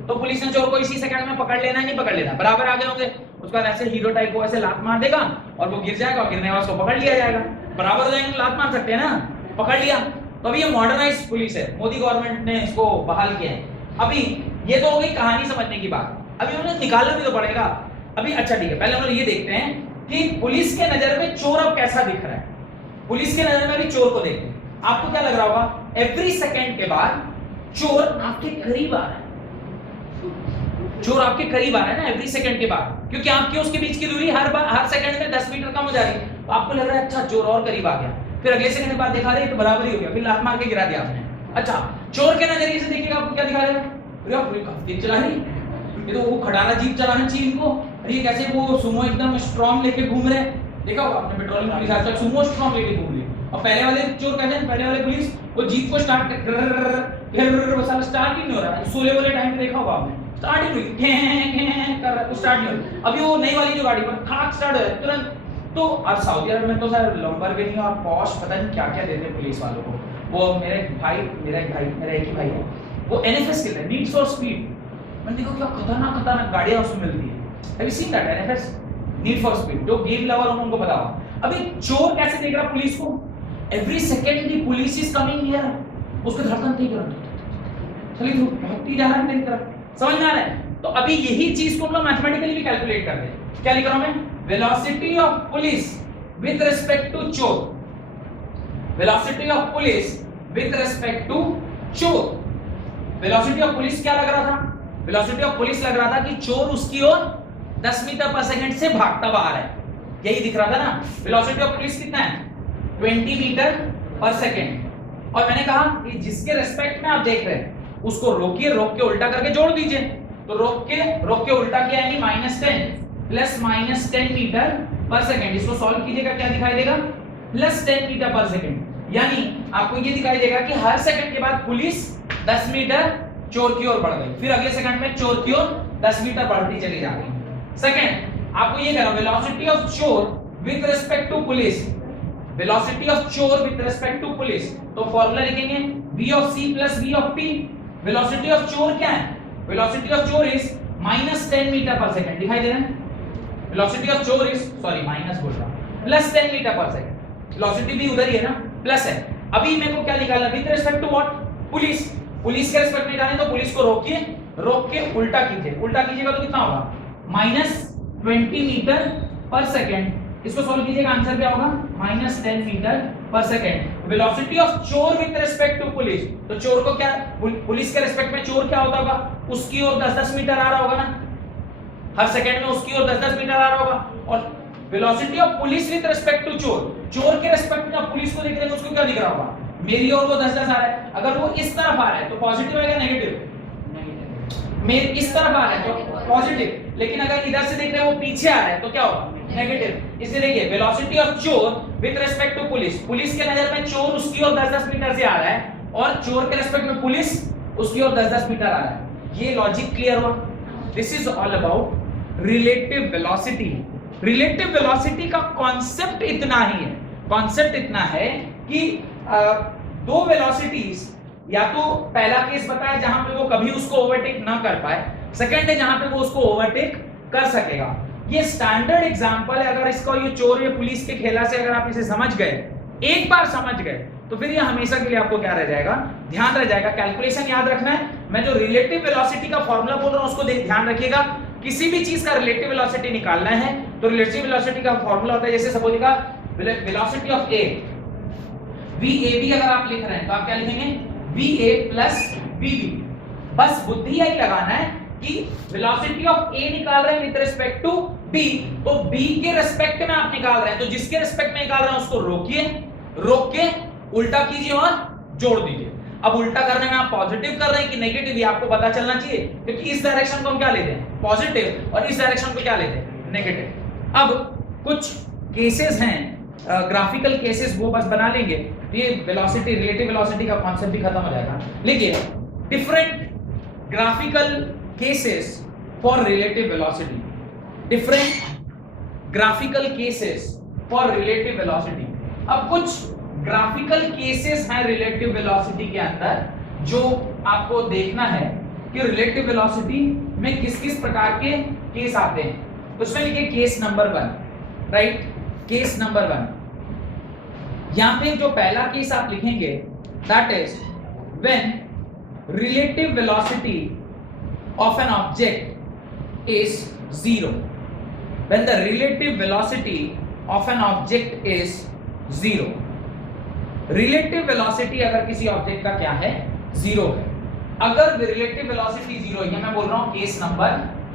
तो पुलिस ने चोर को इसी सेकंड में पकड़ लेना है, नहीं पकड़ लेना, बराबर आगे होंगे। उसके बाद ऐसे हीरो टाइप को ऐसे लात मार देगा और वो गिर जाएगा, और गिरने के बाद उसको पकड़ लिया जाएगा। बराबर हो जाएंगे, लात मार सकते हैं ना, पकड़ लिया। तो अभी ये मॉडर्नाइज्ड पुलिस है, मोदी गवर्नमेंट ने इसको बहाल किया है। अभी ये तो हो गई कहानी समझने की बात, अभी उन्हें निकालना भी तो पड़ेगा। अभी अच्छा ठीक है, पहले हम लोग ये देखते हैं कि पुलिस के नजर में चोर अब कैसा दिख रहा है। पुलिस के नजर में अभी चोर को देखते हैं। आपको क्या लग रहा होगा, एवरी सेकंड के बाद चोर आपके करीब आ रहा है, चोर आपके करीब आ रहा है ना एवरी सेकंड के बाद, क्योंकि आपकी उसके बीच की दूरी हर सेकंड में 10 मीटर कम हो जा रही है। तो आपको लग रहा है अच्छा चोर और करीब आ गया, फिर अगले सेकंड के बाद दिखा रही है तो बराबर ही हो गया, फिर लात मार के गिरा दिया आपने। अच्छा चोर के नजरिए से देखिएगा आपको क्या दिखा देगा, अरे आप तेज चला रही, ये तो वो खटारा जीप चलाना चाहिए इनको, अरे कैसे वो सुमो एकदम स्ट्रांग लेके घूम रहे हैं। देखा होगा आपने पेट्रोलिंग पुलिस आजकल सुमो स्ट्रांग लेके घूम रही, और पहले वाले चोर कहते हैं, पहले वाले पुलिस वो जीप को स्टार्ट कर वो साला स्टार्ट ही नहीं हो रहा। सोले वाले टाइम पे देखा होगा आपने, स्टार्ट ही नहीं हुई कर रहा तो स्टार्ट नहीं हो रहा। अभी वो नई वाली जो गाड़ी पर खाक स्टार्ट हो तुरंत। तो अब सऊदी अरब में तो सर लैम्बोर्गिनी और पॉश पता नहीं क्या-क्या देते हैं पुलिस वालों को। वो मेरा एक ही भाई है, वो एनएफएस खेलता है, नीड फॉर स्पीड। मैंने देखो क्या खतरनाक गाड़ियां उसमें मिलती है। Have you seen that NFS, need for speed? जो गेम लवर हो उनको पता होगा। अभी चोर कैसे देख रहा पुलिस को? Every second the police is coming here, उसके धड़कन तेज हो चलिए तो भागती जा रहा है मेरी तरफ, समझ में आ रहा है? तो अभी यही चीज को हम लोग मैथमेटिकली भी कैलकुलेट करते हैं। क्या लिख रहा हूं मैं? Velocity of police with respect to चोर, velocity of police with respect to चोर। वेलोसिटी ऑफ पुलिस क्या लग रहा था? वेलोसिटी ऑफ पुलिस लग रहा था कि चोर उसकी ओर 10 मीटर पर सेकंड से भागता हुआ आ रहा है, यही दिख रहा था ना। वेलोसिटी ऑफ पुलिस कितना है? 20 मीटर पर सेकंड। और मैंने कहा कि जिसके रिस्पेक्ट में आप देख रहे हैं उसको रोकिए, रोक के उल्टा करके जोड़ दीजिए। तो रोक के उल्टा किया यानी -10 प्लस -10 मीटर पर सेकंड। इसको सॉल्व कीजिएगा, क्या दिखाई देगा? +10 मीटर पर सेकंड। यानी आपको ये दिखाई देगा कि हर सेकंड के बाद पुलिस 10 मीटर चोर की ओर बढ़ गई, फिर अगले सेकंड में चोर की ओर 10 मीटर बढ़ती चली जा रही। सेकंड आपको ये करो, वेलोसिटी ऑफ चोर with respect to police, velocity of चोर विद रिस्पेक्ट टू पुलिस। तो फार्मूला लिखेंगे v of c plus v of t। Velocity of चोर क्या है? वेलोसिटी ऑफ चोर इज -10 मीटर पर सेकंड, दिखाई दे रहा है? वेलोसिटी ऑफ चोर इज माइनस बोल रहा हूं, +10 मीटर पर सेकंड। वेलोसिटी भी उधर ही है ना, प्लस है। अभी मेरे को क्या निकालना? With respect to what? Police. Police के रिस्पेक्ट में जाने तो पुलिस को रोकिए, रोक के उल्टा कीजिए, उल्टा कीजिएगा तो कितना होगा? -20 मीटर पर सेकंड। इसको सॉल्व कीजिएगा, आंसर क्या होगा? -10 metre per second. Velocity of चोर विद रिस्पेक्ट टू पुलिस, तो चोर को क्या, पुलिस के रिस्पेक्ट में चोर क्या होता होगा? उसकी ओर 10-10 मीटर आ रहा होगा ना, हर सेकंड में उसकी ओर 10-10 मीटर आ रहा होगा। और velocity of police with respect to चोर, चोर के रिस्पेक्ट में आप पुलिस को देख रहे हैं उसको क्या दिख रहा होगा? मेरी ओर वो 10-10 आ रहा है। अगर वो इस तरफ आ रहा है तो पॉजिटिव है क्या नेगेटिव? मेरे इस तरफ आ रहा है तो पॉजिटिव, लेकिन अगर इधर से देख रहे हैं वो पीछे आ रहा है तो क्या होगा? नेगेटिव। इसलिए देखिए वेलोसिटी ऑफ चोर with respect to police, police के नजर में चोर उसकी ओर 10-10 मीटर से आ रहा है और चोर के रिस्पेक्ट में पुलिस उसकी ओर 10-10 मीटर आ रहा है। ये लॉजिक क्लियर हुआ? This is all about relative velocity. Relative velocity का कॉन्सेप्ट इतना ही है, कॉन्सेप्ट इतना है कि दो वेलोसिटीज, या तो पहला केस बताया जहां पे वो कभी उसको ओवरटेक ना कर पाए, सेकंड है जहां पे वो उसको ओवरटेक कर सकेगा। ये स्टैंडर्ड एग्जांपल है। अगर इसको ये चोर या पुलिस के खेला से अगर आप इसे समझ गए, एक बार समझ गए, तो फिर ये हमेशा के लिए आपको क्या रह जाएगा? ध्यान रह जाएगा। कैलकुलेशन याद रखना है। मैं जो रिलेटिव वेलोसिटी का फार्मूला बोल रहा हूं उसको ध्यान रखिएगा। किसी भी चीज का रिलेटिव वेलोसिटी निकालना है तो रिलेटिव वेलोसिटी का फार्मूला होता है, जैसे सपोज का वेलोसिटी ऑफ ए, VAB अगर आप लिख रहे हैं तो आप क्या लिखेंगे? VA plus VB। बस बुद्धि यही लगाना है कि वेलोसिटी ऑफ A निकाल रहे हैं विद रिस्पेक्ट टू B, तो B के रिस्पेक्ट में आप निकाल रहे हैं, तो जिसके रिस्पेक्ट में निकाल रहे हैं उसको रोकिए, रोक के उल्टा कीजिए और जोड़ दीजिए। अब उल्टा करने में आप पॉजिटिव कर रहे हैं कि नेगेटिव, ये आपको पता चलना चाहिए, क्योंकि इस डायरेक्शन को हम क्या लेते हैं? पॉजिटिव, और इस डायरेक्शन को क्या लेते हैं? नेगेटिव। अब कुछ केसेस हैं, ग्राफिकल केसेस, वो बस बना लेंगे, ये वेलोसिटी, रिलेटिव वेलोसिटी का कॉन्सेप्ट भी खत्म हो जाएगा। लिखिए different graphical cases for relative velocity, different graphical cases for relative velocity. अब कुछ ग्राफिकल केसेस हैं रिलेटिव वेलोसिटी के अंदर जो आपको देखना है कि रिलेटिव वेलोसिटी में किस किस प्रकार के केस आते हैं। उसमें लिखिए case number 1, right? Case number 1, यहां पे जो पहला केस आप लिखेंगे that is when relative velocity of an object is 0। When the relative velocity of an object is 0। Relative velocity अगर किसी ऑब्जेक्ट का क्या है? 0 है। अगर रिलेटिव वेलोसिटी 0 है, मैं बोल रहा हूं केस नंबर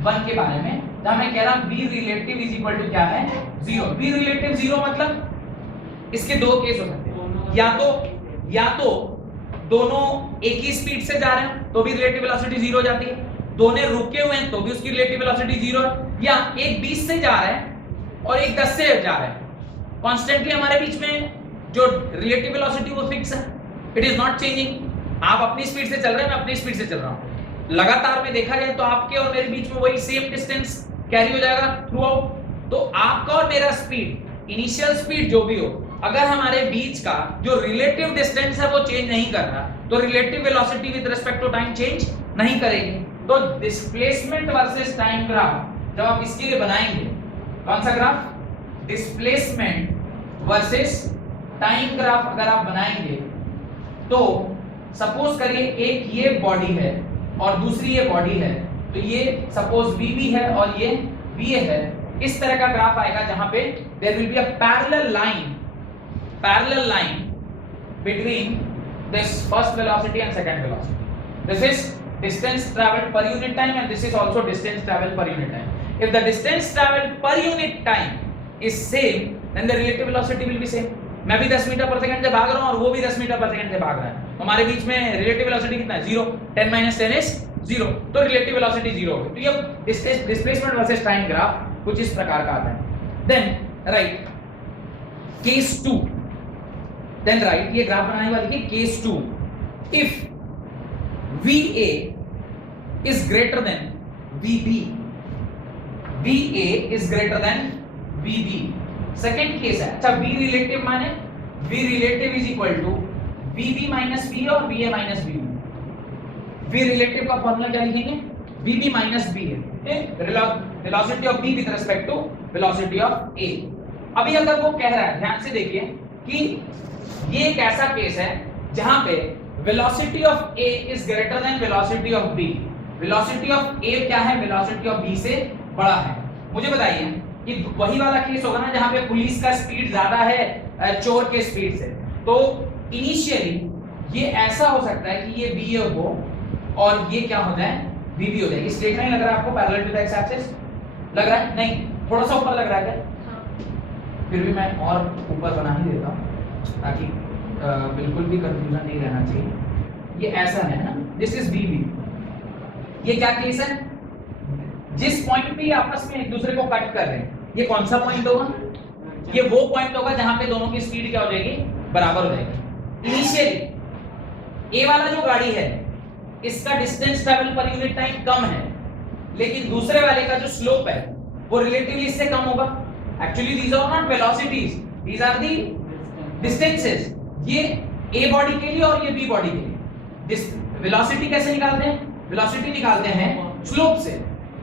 1 के बारे में, जहां मैं कह रहा हूं v relative is equal to क्या है? 0। v रिलेटिव 0 मतलब इसके दो केस हो सकते हैं, या तो दोनों एक ही स्पीड से जा रहे हैं तो भी रिलेटिव वेलोसिटी 0 हो जाती है, दोनों रुके हुए हैं तो भी उसकी रिलेटिव वेलोसिटी 0 है, या एक 20 से जा रहा है और एक 10 से जा रहा है। कॉन्स्टेंटली हमारे बीच में जो रिलेटिव वेलोसिटी वो फिक्स है, इट इज नॉट चेंजिंग। आप अपनी स्पीड से चल रहे हैं, मैं अपनी स्पीड से चल रहा हूं, लगातार में देखा जाए तो आपके और मेरे बीच में वही सेम डिस्टेंस कैरी हो जाएगा थ्रू आउट। तो आपका और मेरा स्पीड, इनिशियल स्पीड जो भी हो, अगर हमारे बीच का जो रिलेटिव डिस्टेंस है वो चेंज नहीं कर रहा, तो relative velocity with respect to time change नहीं करेगी। तो डिस्प्लेसमेंट वर्सेस टाइम ग्राफ जब आप इसके लिए बनाएंगे, कौन सा graph, displacement versus time graph अगर आप बनाएंगे, तो सपोज करिए एक ये बॉडी है और दूसरी ये बॉडी है, तो ये सपोज BB है और ये BA है। इस तरह का ग्राफ आएगा जहां पे there will be a parallel line between this first velocity and second velocity. This is distance traveled per unit time and this is also distance traveled per unit time. If the distance traveled per unit time is same, then the relative velocity will be same. मैं भी 10 metre per second से भाग रहा हूं और वो भी 10 metre per second से भाग रहा है, हमारे बीच में रिलेटिव वेलोसिटी कितना है, 0, 10 - 10 is 0, तो रिलेटिव वेलोसिटी 0 होगी। तो ये डिस्प्लेसमेंट वर्सेस टाइम ग्राफ कुछ इस प्रकार का आता है। Then right case 2, then right ये ग्राफ बनाने वाली है case 2, if VA is greater than VB, VA is greater than VB, second case है। अच्छा, V रिलेटिव माने V relative is equal to VB minus V और VA minus VB। V relative का formula क्या लिखेंगे, VB minus BA, velocity of B with respect to velocity of A। अभी अगर वो कह रहा है, ध्यान से देखिए कि ये एक ऐसा केस है जहां पे velocity of A is greater than velocity of B, velocity of A क्या है, velocity of B से बड़ा है। मुझे बताइए कि वही वाला केस होगा ना जहां पे पुलिस का स्पीड ज्यादा है चोर के स्पीड से, तो इनिशियली ये ऐसा हो सकता है कि ये BA हो और ये क्या हो जाए, BB हो जाए। स्ट्रेट लाइन लग रहा है आपको, parallel to the x axis लग रहा है, नहीं थोड़ा सा ऊपर लग रहा है क्या, फिर भी मैं और ऊपर बना ही देता हूं ताकि बिल्कुल भी कंफ्यूजन नहीं रहना चाहिए। ये ऐसा है ना, दिस इज BB। ये क्या केस है, जिस पॉइंट पे आपस में एक दूसरे को कट कर रहे हैं, ये कौन सा पॉइंट होगा, ये वो पॉइंट होगा जहां पे दोनों की स्पीड क्या हो जाएगी, बराबर हो जाएगी। इनिशियली ए वाला जो गाड़ी है इसका distance travel per unit time कम है, लेकिन दूसरे वाले का जो स्लोप है वो रिलेटिवली इससे कम होगा। Actually these are not velocities, these are the distances. ये A बॉडी के लिए और ये B बॉडी के लिए वेलोसिटी कैसे निकालते हैं, वेलोसिटी निकालते हैं स्लोप से,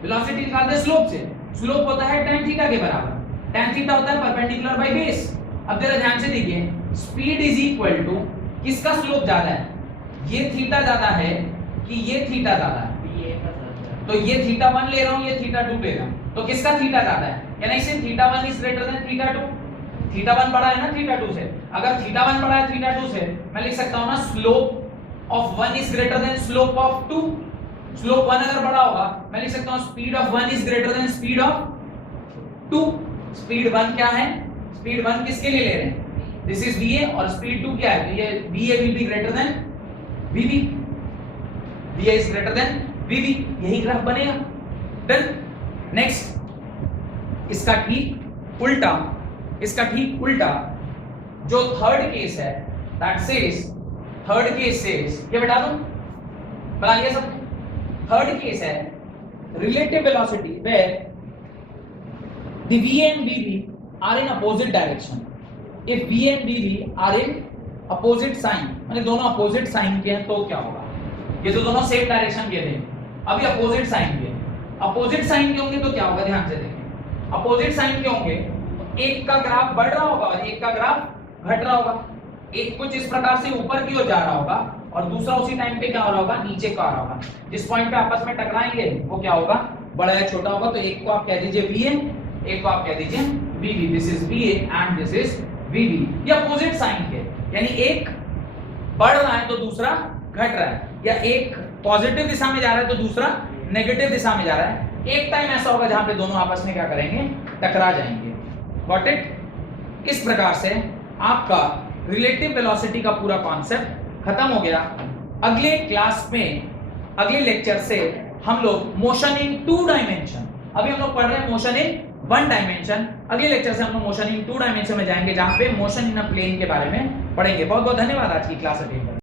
वेलोसिटी निकालते हैं स्लोप से। स्लोप होता है tan थीटा के बराबर, tan थीटा होता है परपेंडिकुलर बाय बेस। अब जरा ध्यान से देखिए, स्पीड इज इक्वल टू किसका स्लोप ज्यादा है, ये थीटा ज्यादा है कि ये थीटा ज्यादा है, तो ये थीटा 1 ले रहा हूं, ये थीटा 2 ले रहा हूं, तो किसका थीटा ज्यादा है, कैन आई से theta 1 is greater then theta 2। Theta 1 बड़ा है ना थीटा 2 से, अगर थीटा 1 बड़ा है थीटा 2 से, मैं लिख सकता हूं ना slope of 1 is greater then slope of 2। Slope 1 अगर बड़ा होगा, मैं लिख सकता हूं speed of 1 is greater then speed of 2। Speed 1 क्या है, स्पीड 1 किसके लिए ले रहे हैं, दिस इज VA, और स्पीड 2 क्या है, तो ये VA will be greater than VB, VA is greater than VB। यही ग्राफ बनेगा। देन नेक्स्ट इसका ठीक उल्टा जो थर्ड केस है, that says, third case says, क्या बता दूं, बता लिया सब। थर्ड केस है relative velocity where the VA and BB are in opposite direction. If VA and BB are in opposite sign, माने दोनों opposite sign के हैं, तो क्या होगा, ये तो दोनों सेम डायरेक्शन के थे, अभी opposite sign के, opposite sign के होंगे तो क्या होगा, ध्यान से देखें, opposite sign के होंगे एक का ग्राफ बढ़ रहा होगा और एक का ग्राफ घट रहा होगा। एक कुछ इस प्रकार से ऊपर की ओर जा रहा होगा और दूसरा उसी टाइम पे क्या हो रहा होगा, नीचे को आ रहा होगा। जिस पॉइंट पे आपस में टकराएंगे वो क्या होगा, बड़ा या छोटा होगा। तो एक को आप कह दीजिए VA, एक को आप कह दीजिए BB। This is VA and this is BB। ये अपोजिट साइन के, यानी एक बढ़ रहा है तो दूसरा घट रहा है, या एक पॉजिटिव दिशा में जा रहा है तो दूसरा नेगेटिव दिशा में जा रहा है। एक टाइम ऐसा होगा जहां पे दोनों आपस में क्या करेंगे, टकरा जाएंगे। Got it. इस प्रकार से आपका रिलेटिव वेलोसिटी का पूरा कॉन्सेप्ट खत्म हो गया। अगले क्लास में, अगले लेक्चर से हम लोग मोशन इन 2 डायमेंशन, अभी हम लोग पढ़ रहे हैं मोशन इन वन डायमेंशन। अगले लेक्चर से हम लोग मोशन इन टू डायमेंशन में जाएंगे, जहां पे मोशन इन अ प्लेन के बारे में पढ़ेंगे। बहुत बहुत धन्यवाद आज की क्लास अटेंड करने के लिए।